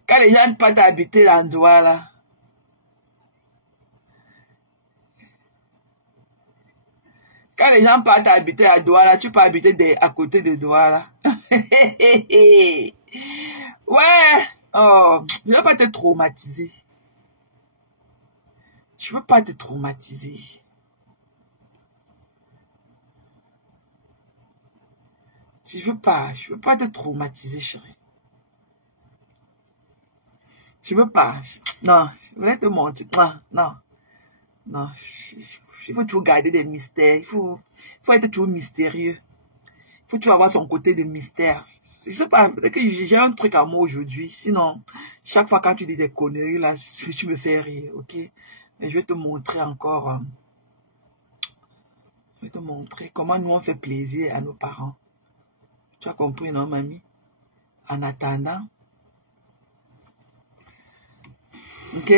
Quand les gens ne peuvent pas habiter l'endroit là. Quand les gens partent habiter à Douala, tu peux habiter à côté de Douala. Ouais. Oh, je ne veux pas te traumatiser. Je ne veux pas te traumatiser. Je veux pas te traumatiser, chérie. Je veux pas. Non, je vais te mentir. Non. Il faut toujours garder des mystères. Il faut être toujours mystérieux. Il faut toujours avoir son côté de mystère. Je sais pas, peut-être que j'ai un truc à moi aujourd'hui. Sinon, chaque fois quand tu dis des conneries, là, tu me fais rire, ok? Mais je vais te montrer encore. Je vais te montrer comment nous on fait plaisir à nos parents. Tu as compris, non, mamie? En attendant. Ok?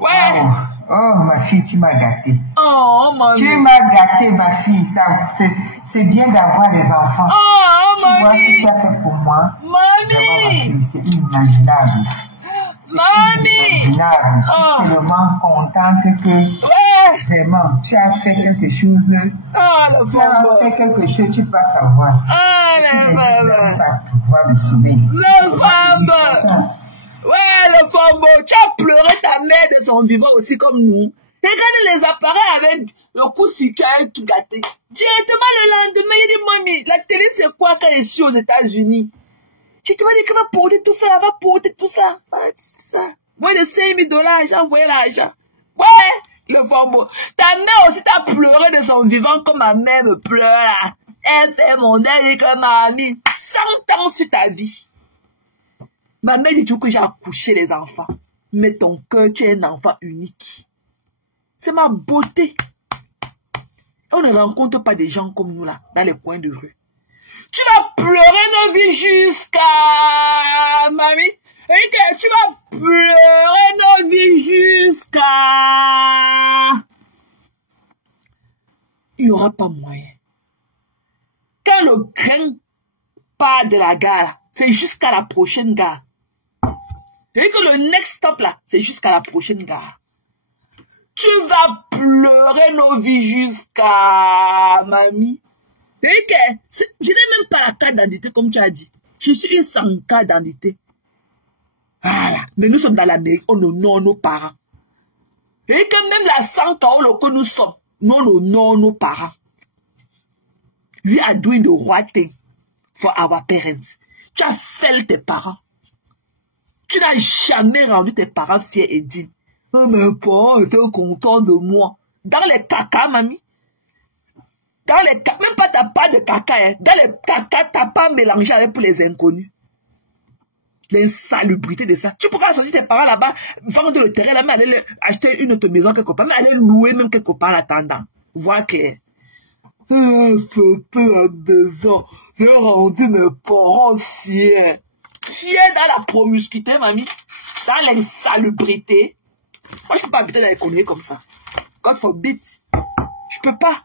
Ouais! Oh, ma fille, tu m'as gâtée. Oh, mamie. Tu m'as gâtée, ma fille. C'est bien d'avoir des enfants. Oh, mamie. Tu vois ce que tu as fait pour moi? Mamie. C'est inimaginable. Mamie. Inimaginable. Je suis tellement contente que vraiment, tu as fait quelque chose. Tu as fait quelque chose, tu vas savoir. Le femme. Ouais, le flambeau. Tu as pleuré ta mère de son vivant aussi comme nous. Regardez les appareils avec le coup circulaire tout gâté. Directement le lendemain, il dit, mamie, la télé c'est quoi quand je suis aux États-Unis? Tu te m'as dit qu'elle va porter tout ça, elle va porter tout ça. Moins de 5 000 $, j'ai envoyé l'argent. Ouais, le flambeau. Ta mère aussi t'a pleuré de son vivant comme ma mère me pleure là. Elle fait mon deuil comme mamie. 100 ans sur ta vie. Ma mère dit toujours que j'ai accouché les enfants. Mais ton cœur, tu es un enfant unique. C'est ma beauté. On ne rencontre pas des gens comme nous là, dans les coins de rue. Tu vas pleurer nos vies jusqu'à... Mamie, tu vas pleurer nos vies jusqu'à... Il n'y aura pas moyen. Quand le train part de la gare, c'est jusqu'à la prochaine gare. Et que le next stop là, c'est jusqu'à la prochaine gare. Tu vas pleurer nos vies jusqu'à mamie. Et que je n'ai même pas la carte d'identité comme tu as dit. Je suis une sans carte d'identité. Voilà. Mais nous sommes dans l'Amérique, on honore nos parents. Et que même la 100 ans que nous sommes, nous honorons nos parents. We are doing the right thing for our parents. Tu as fait tes parents. Tu n'as jamais rendu tes parents fiers et dignes. Oh, mes parents étaient contents de moi. dans les caca, mamie. Dans les caca, même pas t'as pas de caca, hein. Dans les caca, t'as pas mélangé avec pour les inconnus. L'insalubrité de ça. Tu pourras sortir tes parents là-bas, vendre le terrain là, mais aller acheter une autre maison quelque part, mais aller louer même quelque part en attendant. Voir clair. C'était la maison. J'ai rendu mes parents fiers. Fiers dans la promiscuité, mamie. Dans l'insalubrité. Moi, je peux pas habiter dans les conneries comme ça. God forbid. Je peux pas.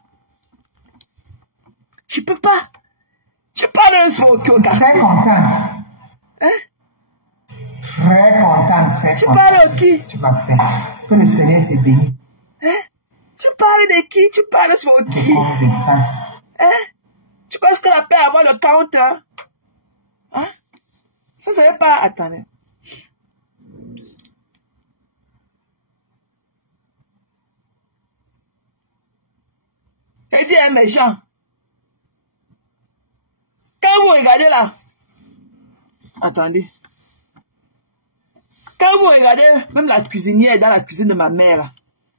Je peux pas. Je parle un smoke au café. Très content. Hein? Très content, très content. Tu parles à qui? Tu vas faire. Que le Seigneur te bénisse. Hein? Tu parles de qui? Tu parles sur qui? Hein? Tu penses que la paix avant le counter? Hein? Ça, ça n'est pas... Attendez. Et Dieu est méchant. Quand vous regardez là... Attendez. Quand vous regardez, même la cuisinière dans la cuisine de ma mère,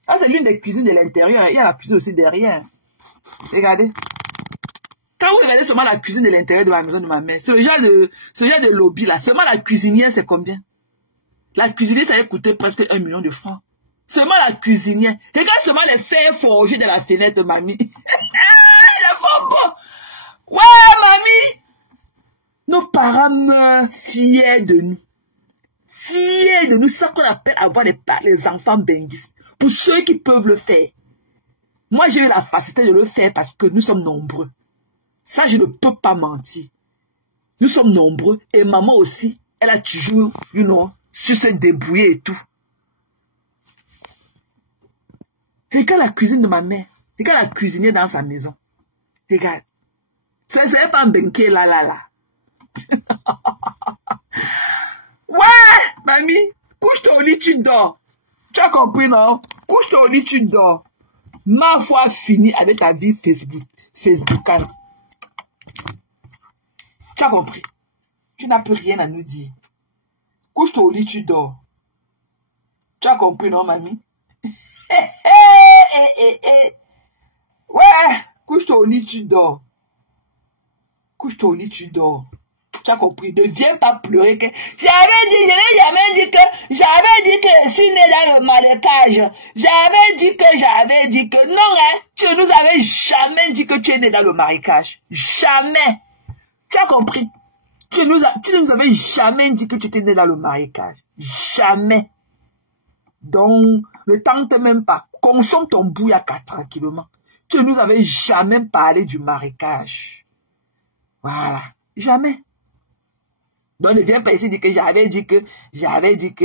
là, c'est l'une des cuisines de l'intérieur. Il y a la cuisine aussi derrière. Regardez. Quand vous regardez seulement la cuisine de l'intérieur de la maison de ma mère, c'est le genre de lobby là. Seulement la cuisinière, c'est combien? La cuisinière, ça va coûter presque 1 million de francs. Seulement la cuisinière. Regarde seulement les fers forgés de la fenêtre, mamie. Ils le font pas. Ouais, mamie. Nos parents meurent fiers de nous. Fiers de nous. C'est ça qu'on appelle avoir les enfants benguistes. Pour ceux qui peuvent le faire. Moi, j'ai eu la facilité de le faire parce que nous sommes nombreux. Ça, je ne peux pas mentir. Nous sommes nombreux et maman aussi, elle a toujours, su se débrouiller et tout. Regarde la cuisine de ma mère. Regarde la cuisinière dans sa maison. Regarde. Ça ne serait pas un benké là. Ouais, mamie, couche-toi au lit, tu dors. Tu as compris, non? Couche-toi au lit, tu dors. Ma foi finie avec ta vie Facebookante. Tu as compris? Tu n'as plus rien à nous dire. Couche-toi au lit, tu dors. Tu as compris, non, mamie? Ouais, couche-toi au lit, tu dors. Couche-toi au lit, tu dors. Tu as compris? Ne viens pas pleurer que... J'avais dit que je suis né dans le marécage. J'avais dit que... Non, hein, tu ne nous avais jamais dit que tu es né dans le marécage. Jamais. Tu as compris? Tu ne nous avais jamais dit que tu étais né dans le marécage. Jamais. Donc, ne tente même pas. Consomme ton bouillaka tranquillement. Tu ne nous avais jamais parlé du marécage. Voilà. Jamais. Donc, ne viens pas ici dire que j'avais dit que...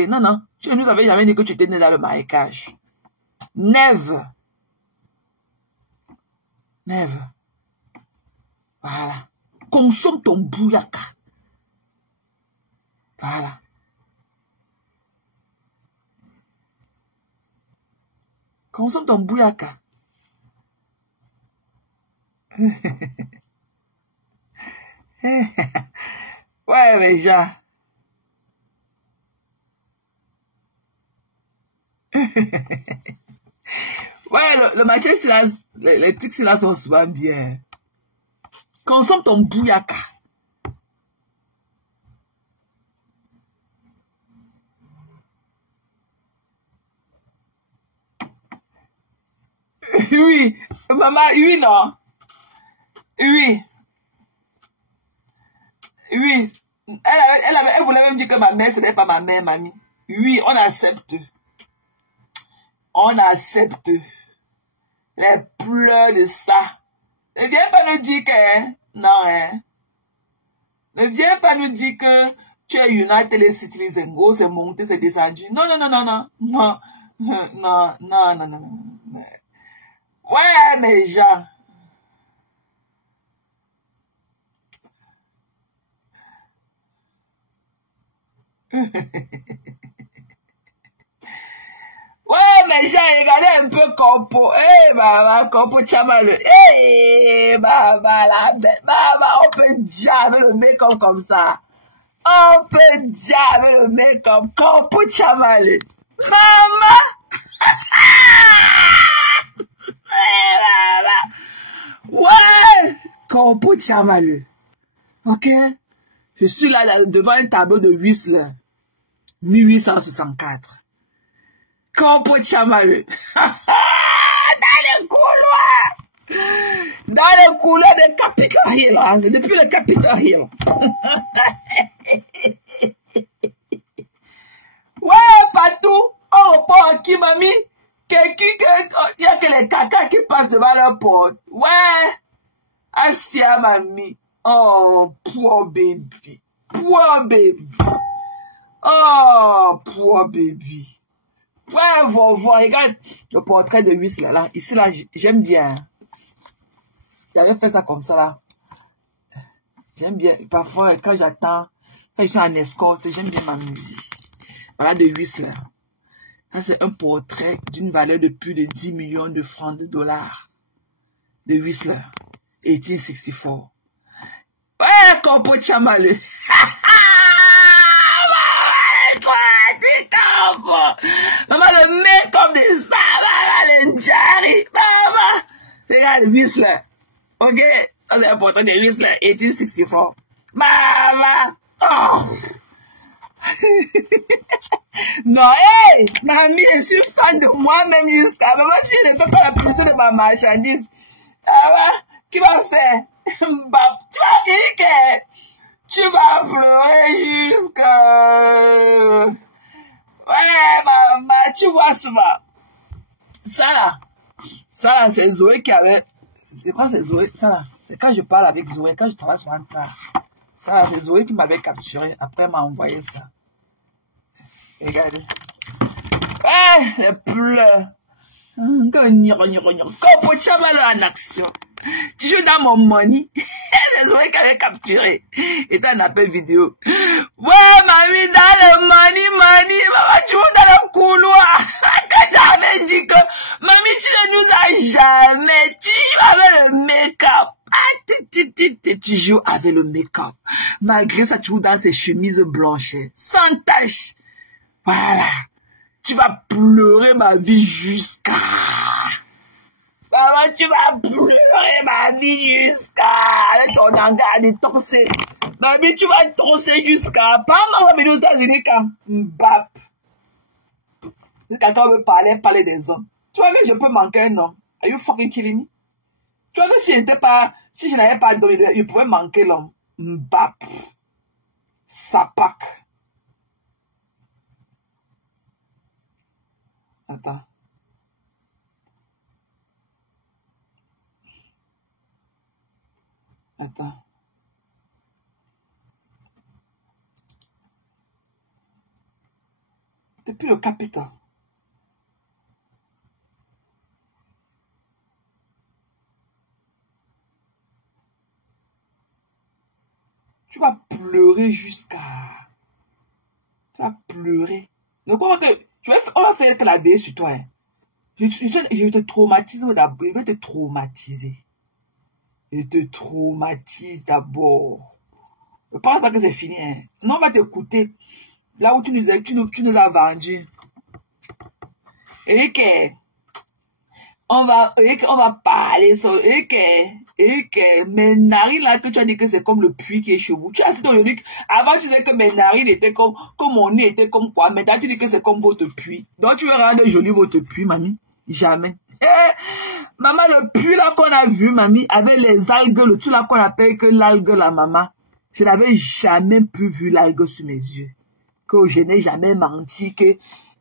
Non. Tu ne nous avais jamais dit que tu étais né dans le marécage. Never. Never. Voilà. Consomme ton bouillaka. Voilà. Consomme ton bouillaka. Ouais, mais gens. Ouais, le match, les trucs là sont souvent bien. Consomme ton bouillaka. Oui, maman, oui, non. Oui. Oui. Elle voulait même dire que ma mère, ce n'est pas ma mère, mamie. Oui, on accepte. On accepte. Les pleurs de ça. Ne viens pas nous dire que... Non, hein. Ne viens pas nous dire que tu es United les Citizens. Oh, c'est monté, c'est descendu. Non. Ouais, mes gens. Ouais, mais j'ai regardé un peu Compo. Baba, Compo Chamal. Baba, on peut jamais le make-up comme ça. On peut jamais le make-up Compo Chamal. Maman! Ouais, Corpo Chamaleux. Ok? Je suis là devant un tableau de Whistler. 1864. Corpo Chamaleux. Dans les couloirs de Capitol Hill, hein, depuis le Capitol Hill. Ouais, partout, on repart qui, mamie? Il y a que les caca qui passent devant leur porte. Ouais, Asia, mamie. Oh, poor baby. Poor baby. Oh, poor baby. Ouais, regarde le portrait de Whistler là. Ici, là, j'aime bien. J'avais fait ça comme ça là. J'aime bien. Parfois, quand j'attends, quand je suis en escorte, j'aime bien m'amuser. Voilà de Whistler. Ça, c'est un portrait d'une valeur de plus de 10 millions de francs de dollars. De Whistler. 1864. Ouais, Corpo Chamaleux. Maman, le mec comme des ça, maman, le Njari, maman. Regarde, Whistler. Ok? Ça, c'est un portrait de Whistler, 1864. Maman. Oh. Non, hey, mamie, je suis fan de moi-même jusqu'à maman, si je ne fais pas la publicité de ma marchandise, qui va faire? Tu vas dire que tu vas pleurer jusqu'à... Ouais, maman, tu vois souvent. Ça là, c'est Zoé qui avait... C'est quoi, c'est Zoé? Ça là, c'est quand je parle avec Zoé, quand je travaille sur un tas. Ça là, c'est Zoé qui m'avait capturé. Après, elle m'a envoyé ça. Regardez. Ouais, les pleurs. Corpo Chamaleux en action. Tu joues dans mon money. C'est Zoé qui avait capturé. Et t'as un appel vidéo. Ouais, mamie, dans le money. Maman, tu joues dans le couloir. Quand j'avais dit que, mamie, tu ne nous as jamais. Tu joues avec le make-up. Tu joues avec le make-up. Malgré ça, tu joues dans ces chemises blanches. Sans tache. Voilà. Tu vas pleurer ma vie jusqu'à... Maman, tu vas pleurer ma vie jusqu'à... Avec ton engagement de torser. Mamie, tu vas torser jusqu'à... Pas maman, mais aux États-Unis quand... Mbap. Si quelqu'un veut parler des hommes. Tu vois que je peux manquer un homme. Are you fucking kidding me? Tu vois que si je n'avais pas donné, je pouvais manquer l'homme. Mbap. Sapak. Attends. Depuis le Capitole. Tu vas pleurer jusqu'à... Tu vas pleurer. Ne crois pas que... On va faire que la baie sur toi. Hein. Je te traumatise d'abord. Je vais te traumatiser. Je te traumatise d'abord. Ne pense pas que c'est fini. Hein. Non, on va t'écouter. Là où tu nous as vendu. Et que... On va parler sur... Et que mes narines là, que tu as dit que c'est comme le puits qui est chez vous. Tu as dit aujourd'hui, avant tu disais que mes narines étaient comme mon nez était comme quoi. Maintenant tu dis que c'est comme votre puits. Donc tu veux rendre joli votre puits, mamie? Jamais. Maman, le puits là qu'on a vu, mamie, avec les algues, le tout là qu'on appelle que l'algue la maman. Je n'avais jamais pu vu l'algue sous mes yeux. Que je n'ai jamais menti que...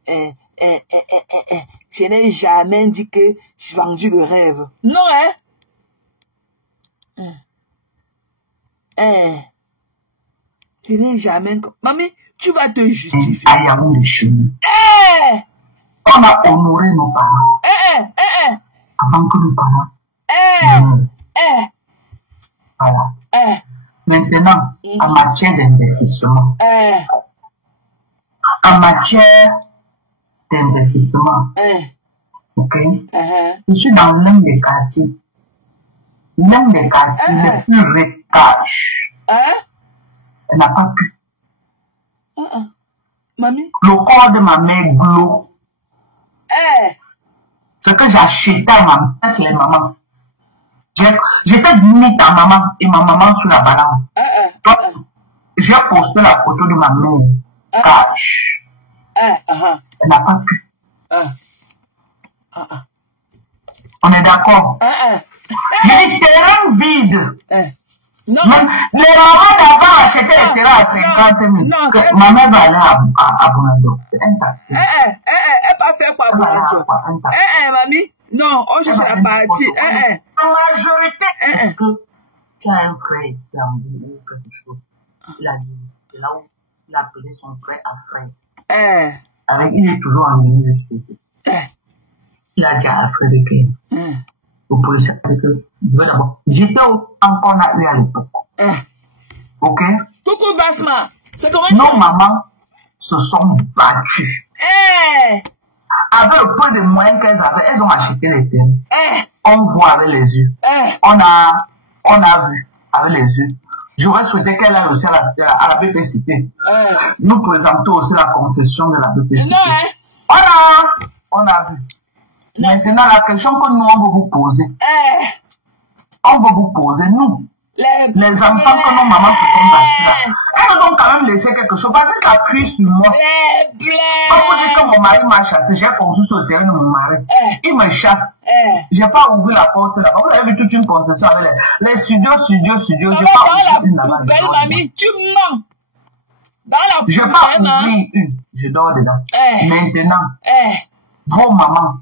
je n'ai jamais dit que j'ai vendu le rêve. Non, hein? Je n'ai jamais... Mamie, tu vas te justifier. On a honoré nos parents. Avant que nos parents... Voilà. Maintenant, en matière d'investissement. En matière d'investissement. Ok? Je suis dans l'un des quartiers. L'un des quartiers les plus riches. Elle n'a pas pu. Mamie? Le corps de ma mère glauque. Ce que j'achetais à ma mère, c'est les mamans. J'étais venu ta maman et ma maman sur la balance. Donc, j'ai posté la photo de ma mère. Cash. Elle n'a pas pu. On est d'accord? Les terrains vides. Non. Les mamans d'avant achetaient les terrains à 50 000. Non, ma mère va aller à Bonado. C'est un taxi. Elle pas faire quoi, Bonado? Mamie. Non, on cherche la partie. La majorité. Est-ce que tu as un frère ici en Bourg ou quelque chose? Il a dit, c'est là où il a appelé son frère à frère. Il est toujours en université. Il a dit à Alfred que au policier que d'abord. J'étais encore à lui à l'époque. Ok? Coucou Basma. C'est comment nos mamans se sont battues. Avec le peu de moyens qu'elles avaient, elles ont acheté les terres. On voit avec les yeux. On a vu avec les yeux. J'aurais souhaité qu'elle aille aussi à la BPCT. Nous présentons aussi la concession de la BPCT. On a vu. Maintenant, la question que nous, on veut vous poser. On veut vous poser, nous, les enfants que nos mamans se sont battus là. Elles nous ont quand même laissé quelque chose. Parce que ça prie sur moi. On vous dit que mon mari m'a chassé. J'ai construit sur le terrain de mon mari. Il me chasse. J'ai pas ouvert la porte là. Vous avez vu toute une concession avec les studios. J'ai pas ouvert une là-bas. Mamie, tu mens. Je vais pas ouvrir une. Je dors dedans. Maintenant, vos mamans.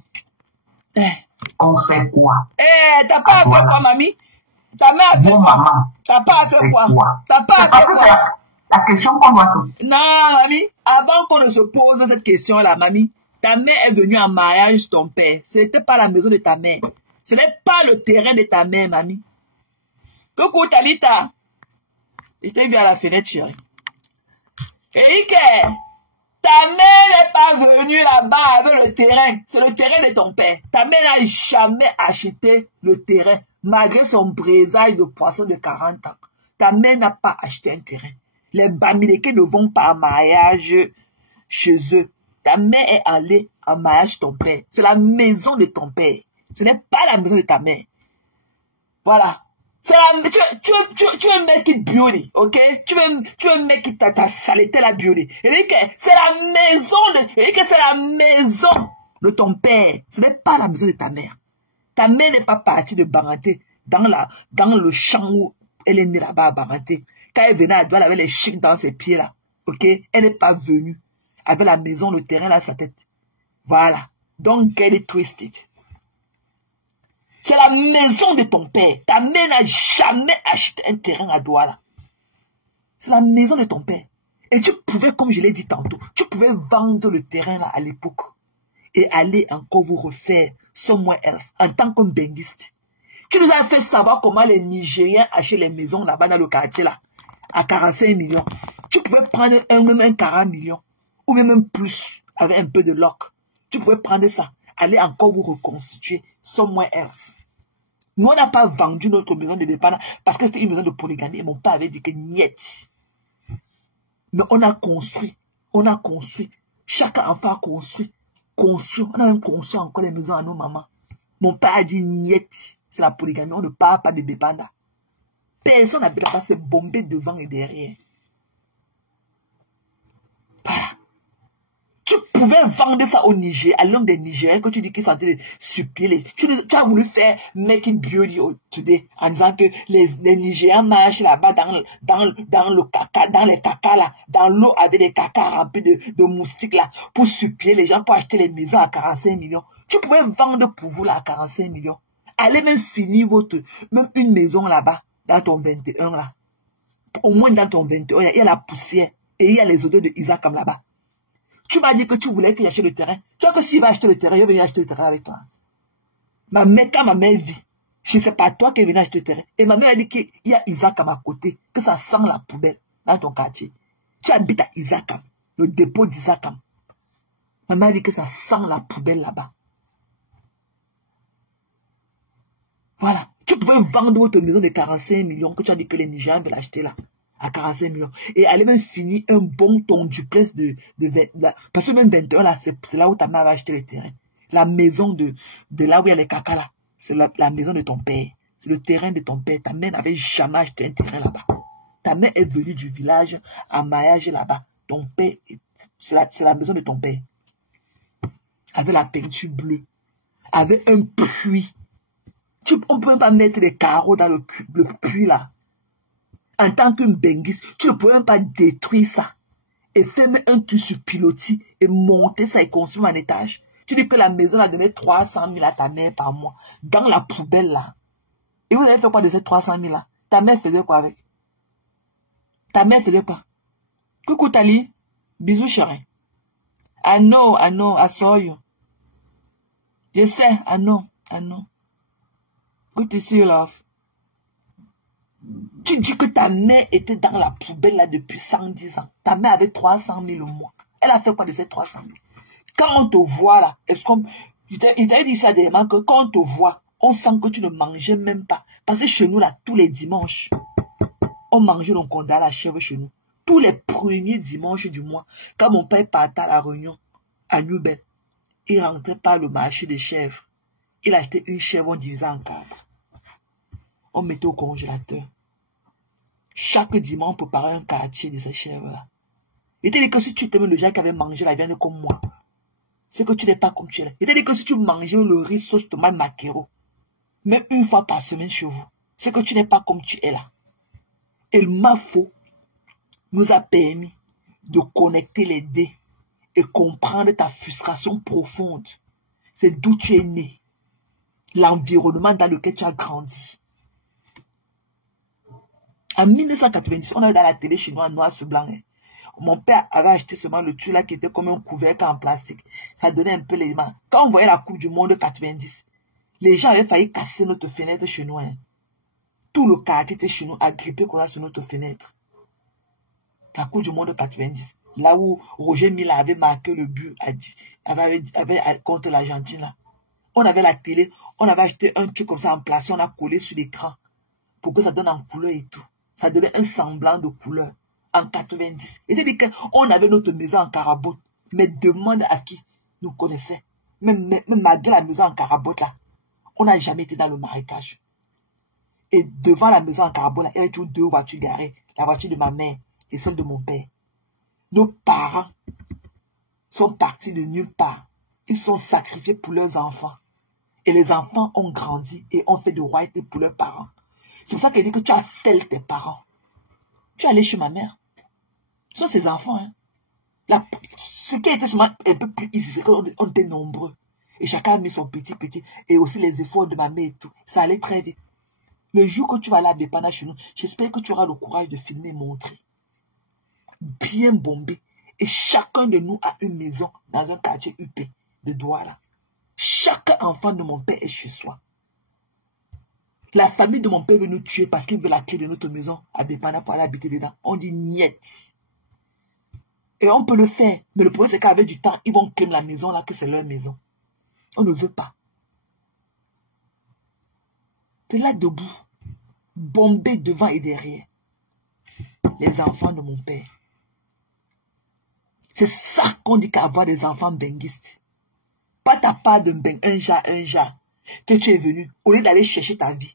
On fait quoi? T'as pas fait quoi, mamie? Ta mère a fait quoi? T'as pas fait quoi? T'as pas fait quoi? La question qu'on doit se... Non, mamie, avant qu'on ne se pose cette question-là, mamie, ta mère est venue en mariage ton père. Ce n'était pas la maison de ta mère. Ce n'est pas le terrain de ta mère, mamie. Coucou, Talita. Je t'ai vu à la fenêtre, chérie. Eric, ta mère n'est pas venue là-bas avec le terrain. C'est le terrain de ton père. Ta mère n'a jamais acheté le terrain, malgré son brésaille de poisson de 40 ans. Ta mère n'a pas acheté un terrain. Les Bamileke ne vont pas en mariage chez eux. Ta mère est allée en mariage ton père. C'est la maison de ton père. Ce n'est pas la maison de ta mère. Voilà. Tu veux make it beauty, ok? Tu veux make it ta saleté la beauty. C'est la maison de ton père. Ce n'est pas la maison de ta mère. Ta mère n'est pas partie de Baranté dans le champ où elle est née là-bas à Baranté. Quand elle venait à Douala avec les chics dans ses pieds là, ok? Elle n'est pas venue avec la maison, le terrain là à sa tête. Voilà. Don't get it twisted. C'est la maison de ton père. Ta mère n'a jamais acheté un terrain à Douala. C'est la maison de ton père. Et tu pouvais, comme je l'ai dit tantôt, tu pouvais vendre le terrain là à l'époque et aller encore vous refaire somewhere else en tant que benguiste. Tu nous as fait savoir comment les Nigériens achètent les maisons là-bas dans le quartier là à 45 millions. Tu pouvais prendre même un 40 millions ou même plus avec un peu de loc. Tu pouvais prendre ça, aller encore vous reconstituer somewhere else. Nous, on n'a pas vendu notre maison de Bépana parce que c'était une maison de polygamie et mon père avait dit que niet. Mais on a construit. Chaque enfant a construit. On a même construit encore les maisons à nos mamans. Mon père a dit niet. C'est la polygamie. On ne parle pas de Bépana. Personne n'a pas se bomber devant et derrière. Voilà. Tu pouvais vendre ça au Niger, à l'homme des Nigériens, que tu dis qu'ils sont en train de supplier. Tu as voulu faire make it beauty today, en disant que les Nigériens marchent là-bas dans le caca, dans les caca là, dans l'eau avec des caca remplis de moustiques là, pour supplier les gens pour acheter les maisons à 45 millions. Tu pouvais vendre pour vous là à 45 millions. Allez même finir même une maison là-bas, dans ton 21 là. Au moins dans ton 21, il y a la poussière et il y a les odeurs de Isaac comme là-bas. Tu m'as dit que tu voulais qu'il achète le terrain. Tu vois que s'il va acheter le terrain, il va venir acheter le terrain avec toi. Quand ma mère vit, je ne sais pas toi qui est venu acheter le terrain. Et ma mère a dit qu'il y a Isaac à ma côté, que ça sent la poubelle dans ton quartier. Tu habites à Isaac, le dépôt d'Isaac. Ma mère a dit que ça sent la poubelle là-bas. Voilà. Tu pouvais vendre votre maison de 45 millions que tu as dit que les Nigériens veulent acheter là. À 45 millions. Et aller même finir un bon ton duplex de 20, parce que même 21 là, c'est là où ta mère va acheter le terrain. La maison de là où il y a les caca là, c'est la maison de ton père. C'est le terrain de ton père. Ta mère n'avait jamais acheté un terrain là-bas. Ta mère est venue du village à mariager là-bas. Ton père, c'est la maison de ton père. Avec la peinture bleue. Avec un puits. On ne peut même pas mettre des carreaux dans le puits là. En tant qu'une benguiste, tu ne peux même pas détruire ça. Et faire un truc sur pilotis et monter ça et construire un étage. Tu dis que la maison a donné 300 000 à ta mère par mois. Dans la poubelle là. Et vous avez fait quoi de ces 300 000 là? Ta mère faisait quoi avec? Ta mère faisait quoi? Coucou Tali. Bisous chérie. I know, I saw you. Je sais, I know. Good to see you, love. Tu dis que ta mère était dans la poubelle là depuis 110 ans. Ta mère avait 300 000 au mois. Elle a fait quoi de ces 300 000? Quand on te voit là, est-ce qu'on... Il t'avait dit ça dernièrement que quand on te voit, on sent que tu ne mangeais même pas. Parce que chez nous là, tous les dimanches, on mangeait donc on a la chèvre chez nous. Tous les premiers dimanches du mois, quand mon père partait à la réunion à Newbel, il rentrait par le marché des chèvres. Il achetait une chèvre, on divisait en 4. On mettait au congélateur. Chaque dimanche, on préparait un quartier de ces chèvres-là. Il t'a dit que si tu étais le genre qui avait mangé la viande comme moi, c'est que tu n'es pas comme tu es là. Il t'a dit que si tu mangeais le riz sauce tomate maquereau, même une fois par semaine chez vous, c'est que tu n'es pas comme tu es là. Et le MAFO nous a permis de connecter les dés et comprendre ta frustration profonde. C'est d'où tu es né. L'environnement dans lequel tu as grandi. En 1990, on avait dans la télé chinoise noir sur blanc. Mon père avait acheté seulement le truc là qui était comme un couvercle en plastique. Ça donnait un peu les mains. Quand on voyait la Coupe du Monde 90, les gens avaient failli casser notre fenêtre chez nous. Tout le quartier était chez nous, agrippé comme ça sur notre fenêtre. La Coupe du Monde 90. Là où Roger Mila avait marqué le but contre l'Argentine. On avait la télé, on avait acheté un truc comme ça en place, on a collé sur l'écran pour que ça donne en couleur et tout. Ça donnait un semblant de couleur en 90. Et c'est-à-dire qu'on avait notre maison en carabote. Mais demande à qui nous connaissait. Même malgré la maison en carabote là, on n'a jamais été dans le marécage. Et devant la maison en carabote là, il y avait toujours 2 voitures garées. La voiture de ma mère et celle de mon père. Nos parents sont partis de nulle part. Ils sont sacrifiés pour leurs enfants. Et les enfants ont grandi et ont fait de royauté pour leurs parents. C'est pour ça qu'elle dit que tu as fait tes parents. Tu es allé chez ma mère. Ce sont ses enfants. Hein. Ce qui était seulement un peu plus easy, c'est qu'on était nombreux. Et chacun a mis son petit. Et aussi les efforts de ma mère et tout. Ça allait très vite. Le jour que tu vas aller à Bépana chez nous, j'espère que tu auras le courage de filmer et montrer. Bien bombé. Et chacun de nous a une maison dans un quartier UP de Douala. Chaque enfant de mon père est chez soi. La famille de mon père veut nous tuer parce qu'il veut la clé de notre maison à Bépana pour aller habiter dedans. On dit niet. Et on peut le faire. Mais le problème c'est qu'avec du temps, ils vont claimer la maison là que c'est leur maison. On ne veut pas. C'est là debout. Bombé devant et derrière. Les enfants de mon père. C'est ça qu'on dit qu'avoir des enfants benguistes. Pas ta part de un jar, que tu es venu, au lieu d'aller chercher ta vie.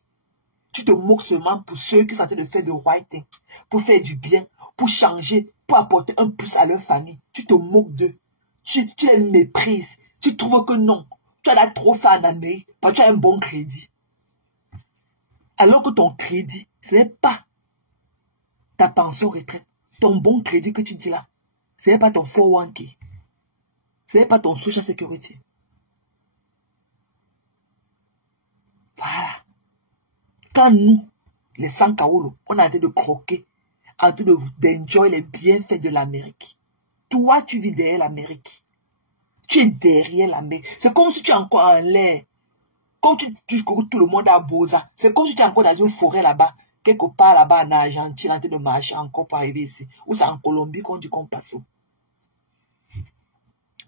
Tu te moques seulement pour ceux qui sont en train de faire du writing, pour faire du bien, pour changer, pour apporter un plus à leur famille. Tu te moques d'eux. Tu les méprises. Tu trouves que non. Tu as trop fait en Amérique parce que tu as un bon crédit. Alors que ton crédit, ce n'est pas ta pension retraite. Ton bon crédit que tu dis là, ce n'est pas ton 401k. Ce n'est pas ton social security. Voilà. Quand nous, les Sankaolo, on a envie de croquer, en train d'enjoy les bienfaits de l'Amérique. Toi, tu vis derrière l'Amérique. Tu es derrière l'Amérique. C'est comme si tu es encore en l'air. Comme tu cours tout le monde à Boza. C'est comme si tu es encore dans une forêt là-bas. Quelque part là-bas en Argentine, en train de marcher encore pour arriver ici. Ou c'est en Colombie qu'on dit qu'on passe.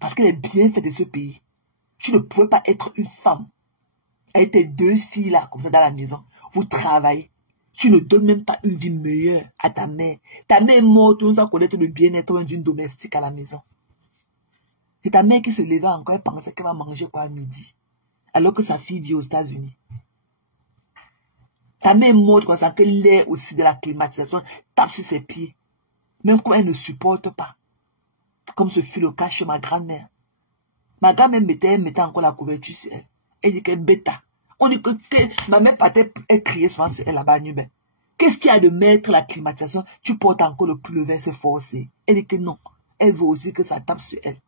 Parce que les bienfaits de ce pays, tu ne pouvais pas être une femme. Avec tes 2 filles là, comme ça dans la maison. Vous travaillez. Tu ne donnes même pas une vie meilleure à ta mère. Ta mère est morte, on nous a connaître le bien-être d'une domestique à la maison. C'est ta mère qui se levait encore et pensait qu'elle va manger quoi à midi. Alors que sa fille vit aux États-Unis. Ta mère montre comme ça que l'air aussi de la climatisation tape sur ses pieds. Même quand elle ne supporte pas. Comme ce fut le cas chez ma grand-mère. Ma grand-mère mettait encore la couverture sur elle. Elle dit qu'elle bêta. On dit que ma mère partait, elle criait souvent sur elle là-bas. Qu'est-ce qu'il y a de mettre la climatisation? Tu portes encore le plus levé, c'est forcé. Elle dit que non. Elle veut aussi que ça tape sur elle.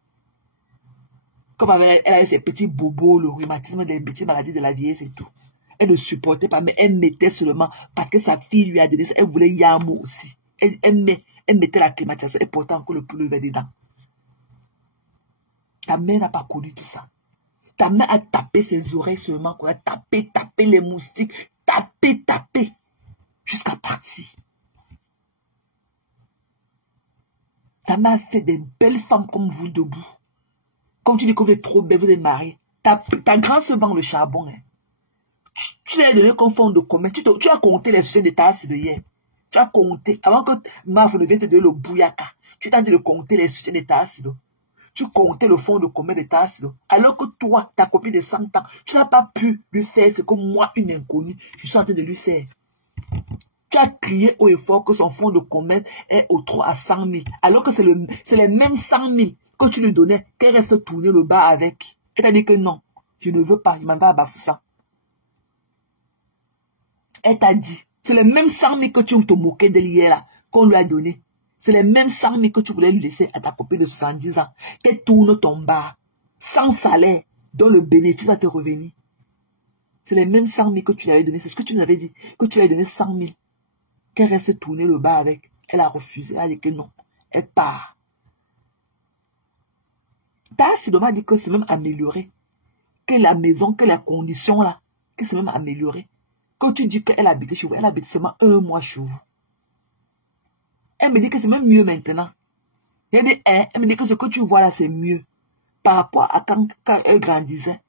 Comme elle avait ses petits bobos, le rhumatisme, des petites maladies de la vieillesse et tout. Elle ne supportait pas, mais elle mettait seulement parce que sa fille lui a donné ça. Elle voulait Yamo aussi. Elle mettait la climatisation et portait encore le plus levé dedans. Ta mère n'a pas connu tout ça. Ta mère a tapé ses oreilles seulement. A tapé les moustiques. Tapé. Jusqu'à partir. Ta mère a fait des belles femmes comme vous debout. Comme tu dis que vous êtes trop belle, vous êtes mariée. Ta grand se vend le charbon. Hein. Tu lui as donné comme fond de commun. Tu as compté les sujets de ta assiette de hier. Tu as compté. Avant que Maf ne vienne te donner le bouyaka. Tu t'as dit de compter les sujets de ta assiette. Tu comptais le fond de commun de ta assiette. Alors que toi, ta copine de 100 ans, tu n'as pas pu lui faire ce que moi, une inconnue, je suis en train de lui faire. Tu as crié haut et fort que son fond de commerce est au 3 à 100 000. Alors que c'est les mêmes 100 000 que tu lui donnais, qu'elle reste tourner le bas avec. Elle t'a dit que non, je ne veux pas, je m'en vais à Bafoussa. Elle t'a dit, c'est les mêmes 100 000 que tu te moquais de hier là, qu'on lui a donné. C'est les mêmes 100 000 que tu voulais lui laisser à ta copine de 70 ans. Qu'elle tourne ton bar, sans salaire, dont le bénéfice va te revenir. C'est les mêmes 100 000 que tu lui avais donné. C'est ce que tu nous avais dit, que tu lui avais donné 100 000. Qu'elle reste tourner le bas avec. Elle a refusé. Elle a dit que non. Elle part. Tassidoma a dit que c'est même amélioré. Que la maison, que la condition là, que c'est même amélioré. Quand tu dis qu'elle habite chez vous, elle habite seulement 1 mois chez vous. Elle me dit que c'est même mieux maintenant. Elle me dit que ce que tu vois là, c'est mieux. Par rapport à quand elle grandissait.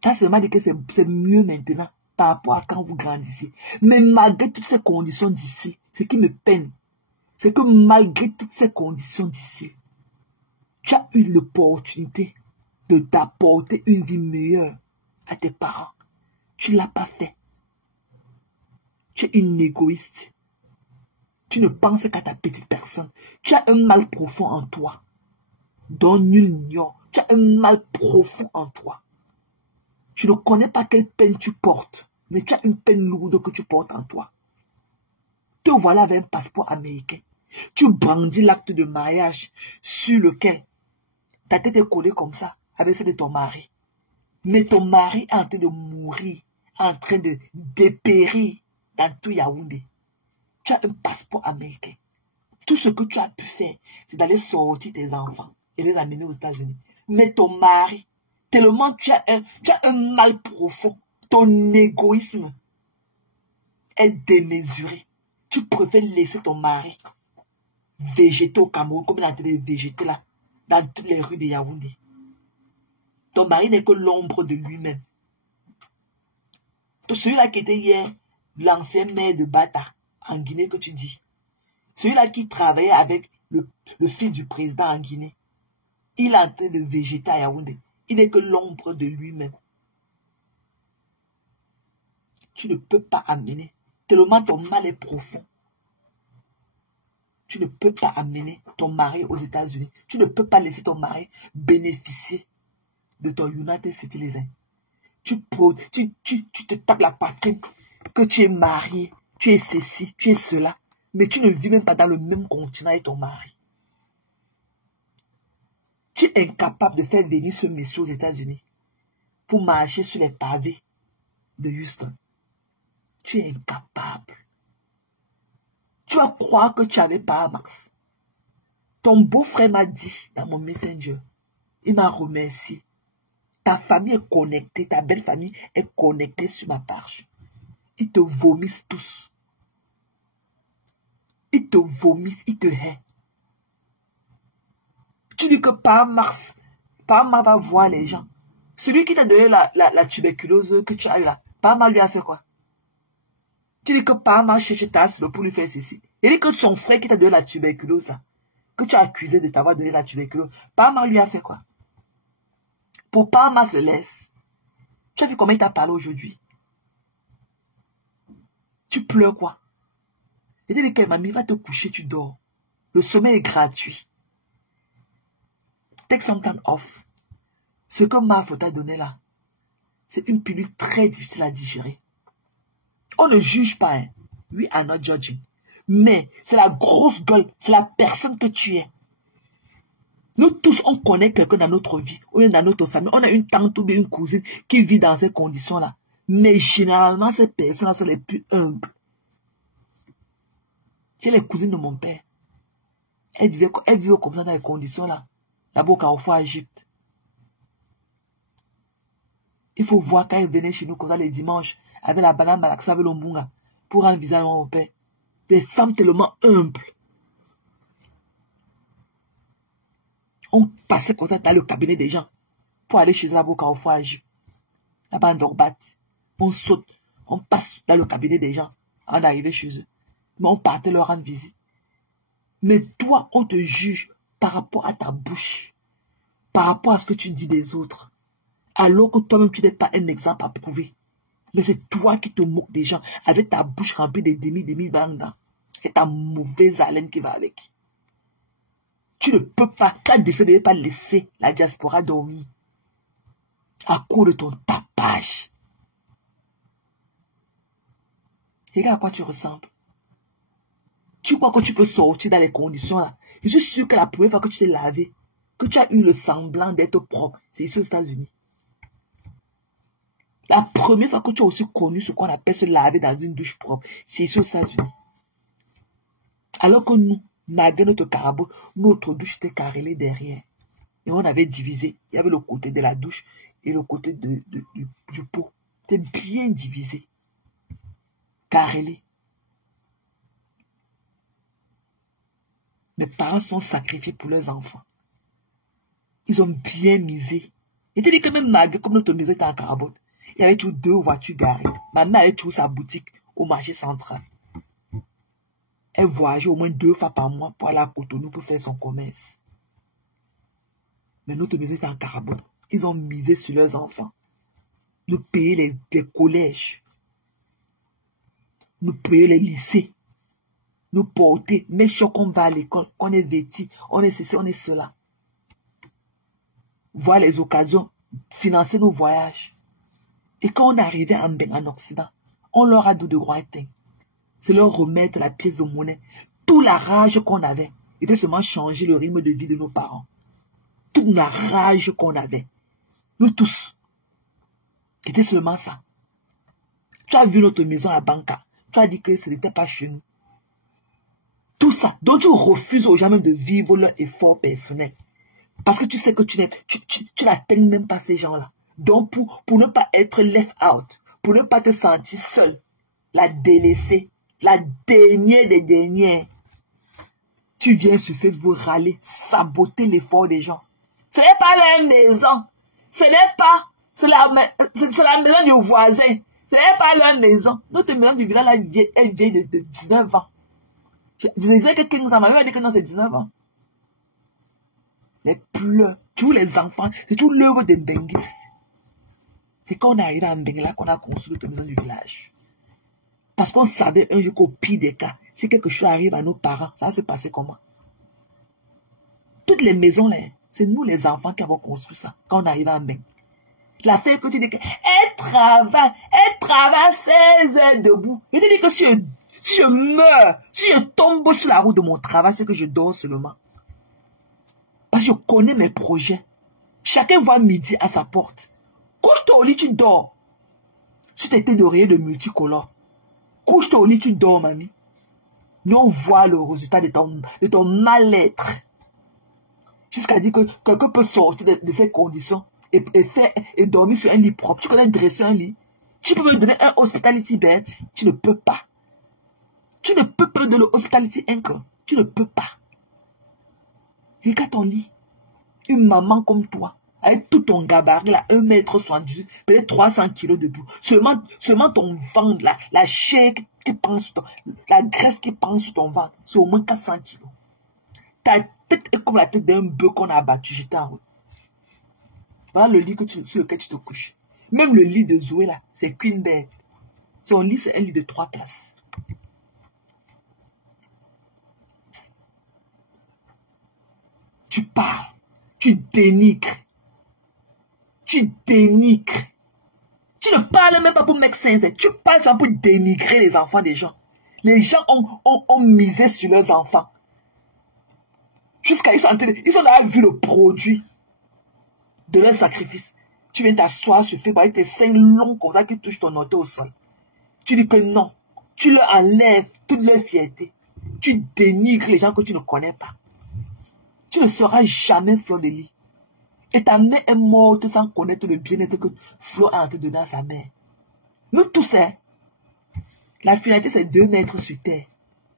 Tassidoma a dit que c'est mieux maintenant. Par rapport à quand vous grandissez. Mais malgré toutes ces conditions difficiles, ce qui me peine, c'est que malgré toutes ces conditions difficiles, tu as eu l'opportunité de t'apporter une vie meilleure à tes parents. Tu ne l'as pas fait. Tu es une égoïste. Tu ne penses qu'à ta petite personne. Tu as un mal profond en toi, dont nul n'ignore. Tu as un mal profond en toi. Tu ne connais pas quelle peine tu portes. Mais tu as une peine lourde que tu portes en toi. Te voilà avec un passeport américain. Tu brandis l'acte de mariage sur lequel ta tête est collée comme ça, avec celle de ton mari. Mais ton mari est en train de mourir, en train de dépérir dans tout Yaoundé. Tu as un passeport américain. Tout ce que tu as pu faire, c'est d'aller sortir tes enfants et les amener aux États-Unis. Mais ton mari, tellement tu as un mal profond. Ton égoïsme est démesuré. Tu préfères laisser ton mari végéter au Cameroun comme il est en train de végéter là, dans toutes les rues de Yaoundé. Ton mari n'est que l'ombre de lui-même. Celui-là qui était hier, l'ancien maire de Bata, en Guinée que tu dis. Celui-là qui travaillait avec le fils du président en Guinée. Il est en train de végéter à Yaoundé. Il n'est que l'ombre de lui-même. Tu ne peux pas amener, tellement ton mal est profond. Tu ne peux pas amener ton mari aux États-Unis. Tu ne peux pas laisser ton mari bénéficier de ton United Citizen. Tu te tapes la poitrine que tu es marié, tu es ceci, tu es cela. Mais tu ne vis même pas dans le même continent avec ton mari. Tu es incapable de faire venir ce monsieur aux États-Unis pour marcher sur les pavés de Houston. Tu es incapable. Tu vas croire que tu avais pas Max. Ton beau-frère m'a dit dans mon Messenger, il m'a remercié. Ta famille est connectée, ta belle famille est connectée sur ma page. Ils te vomissent tous. Ils te vomissent, ils te haient. Tu dis que par Mars va voir les gens. Celui qui t'a donné la tuberculose que tu as eu là, par Mars lui a fait quoi? Tu dis que par Mars cherche ta pour lui faire ceci. Il dit que son frère qui t'a donné la tuberculose là, que tu as accusé de t'avoir donné la tuberculose, Pama lui a fait quoi? Pour Pama se laisse. Tu as vu comment il t'a parlé aujourd'hui? Tu pleures quoi? Il dit que mamie va te coucher, tu dors. Le sommeil est gratuit. Take some time off. Ce que Marf t'a donné là, c'est une pilule très difficile à digérer. On ne juge pas, hein. We are not judging. Mais c'est la grosse gueule, c'est la personne que tu es. Nous tous, on connaît quelqu'un dans notre vie, ou dans notre famille. On a une tante ou une cousine qui vit dans ces conditions-là. Mais généralement, ces personnes-là sont les plus humbles. C'est les cousines de mon père. Elle vivait comme ça dans les conditions-là. Là-bas au Carrefour à Égypte. Il faut voir quand ils venaient chez nous comme ça les dimanches, avec la banane malaxa, avec l'ombunga, pour rendre visage à mon père. Des femmes tellement humbles. On passait comme ça dans le cabinet des gens pour aller chez eux là-bas au Carrefour à Égypte. Là-bas en Dorbat. On saute, on passe dans le cabinet des gens avant d'arriver chez eux. Mais on partait leur rendre visite. Mais toi, on te juge par rapport à ta bouche, par rapport à ce que tu dis des autres, alors que toi-même, tu n'es pas un exemple à prouver. Mais c'est toi qui te moques des gens avec ta bouche remplie de demi-bandes et ta mauvaise haleine qui va avec. Tu ne peux pas, tu as décidé de ne pas laisser la diaspora dormir à cause de ton tapage. Regarde à quoi tu ressembles. Tu crois que tu peux sortir dans les conditions là? Je suis sûr que la première fois que tu t'es lavé, que tu as eu le semblant d'être propre, c'est ici aux États-Unis. La première fois que tu as aussi connu ce qu'on appelle se laver dans une douche propre, c'est ici aux États-Unis. Alors que nous, malgré notre carabo, notre douche était carrelée derrière. Et on avait divisé. Il y avait le côté de la douche et le côté du pot. C'était bien divisé. Carrelé. Mes parents sont sacrifiés pour leurs enfants. Ils ont bien misé. Et tu dis que même malgré comme notre maison était en carabote, il y avait toujours 2 voitures garées. Ma mère avait toujours sa boutique au marché central. Elle voyageait au moins 2 fois par mois pour aller à Cotonou pour faire son commerce. Mais notre maison était en carabote. Ils ont misé sur leurs enfants. Nous payaient les collèges. Nous payaient les lycées. Nous porter, mais chaque qu'on va à l'école, qu'on est vêti, on est ceci, on est cela. Voir les occasions, financer nos voyages. Et quand on est arrivé en Occident, on leur a dit de droit éteint. C'est leur remettre la pièce de monnaie. Toute la rage qu'on avait était seulement changer le rythme de vie de nos parents. Toute la rage qu'on avait. Nous tous. C'était seulement ça. Tu as vu notre maison à Banca. Tu as dit que ce n'était pas chez nous. Tout ça. Donc tu refuses aux gens même de vivre leur effort personnel. Parce que tu sais que tu n'atteins même pas ces gens-là. Donc pour ne pas être left out, pour ne pas te sentir seul, la délaissée, la dernière des dernières, tu viens sur Facebook râler, saboter l'effort des gens. Ce n'est pas leur maison. Ce n'est pas, c'est la maison du voisin. Ce n'est pas leur maison. Notre maison du village est vieille de 19 ans. Je disais que 15 ans, ma mère a dit que non, c'est 19 ans. Les pleurs, tous les enfants, c'est tout l'œuvre de Mbengis. C'est quand on est arrivé à Mbengla qu'on a construit notre maison du village. Parce qu'on savait un jour qu'au pire des cas, si quelque chose arrive à nos parents, ça va se passer comment? Toutes les maisons là, c'est nous les enfants qui avons construit ça quand on est arrivé à Mbeng. La fille que tu dis qu'elle travaille 16 heures debout. Je te dis que si je meurs, si je tombe sur la route de mon travail, c'est que je dors seulement. Parce que je connais mes projets. Chacun voit midi à sa porte. Couche-toi au lit, tu dors. Si tu étais d'oreiller de multicolore, couche-toi au lit, tu dors, mamie. Nous, on voit le résultat de ton mal-être. Jusqu'à dire que quelqu'un peut sortir de ces conditions et dormir sur un lit propre. Tu connais dresser un lit. Tu peux me donner un hospitality bed. Tu ne peux pas. Tu ne peux pas me donner hospitality income. Tu ne peux pas. Regarde ton lit. Une maman comme toi, avec tout ton gabarit, là, 1,78 m, peut-être 300 kg debout. Seulement ton ventre, là, la chair qui pend sur la graisse qui pend sur ton ventre, c'est au moins 400 kg. tête est comme la tête d'un bœuf qu'on a abattu, j'étais en route. Voilà le lit sur lequel tu te couches. Même le lit de Zoé là, c'est Queen Bed. Son lit, c'est un lit de 3 places. Tu parles, tu dénigres. Tu dénigres. Tu ne parles même pas pour make sense. Tu parles pour dénigrer les enfants des gens. Les gens ont misé sur leurs enfants. Jusqu'à ils ont d'ailleurs vu le produit de leur sacrifice. Tu viens t'asseoir sur Facebook avec tes seins longs comme ça qui touchent ton orteil au sol. Tu dis que non. Tu leur enlèves toute leur fierté. Tu dénigres les gens que tu ne connais pas. Tu ne seras jamais Flo Lely. Et ta mère est morte sans connaître le bien-être que Flo a entré dedans à sa mère. Nous tous, hein. La finalité, c'est 2 mètres sur terre.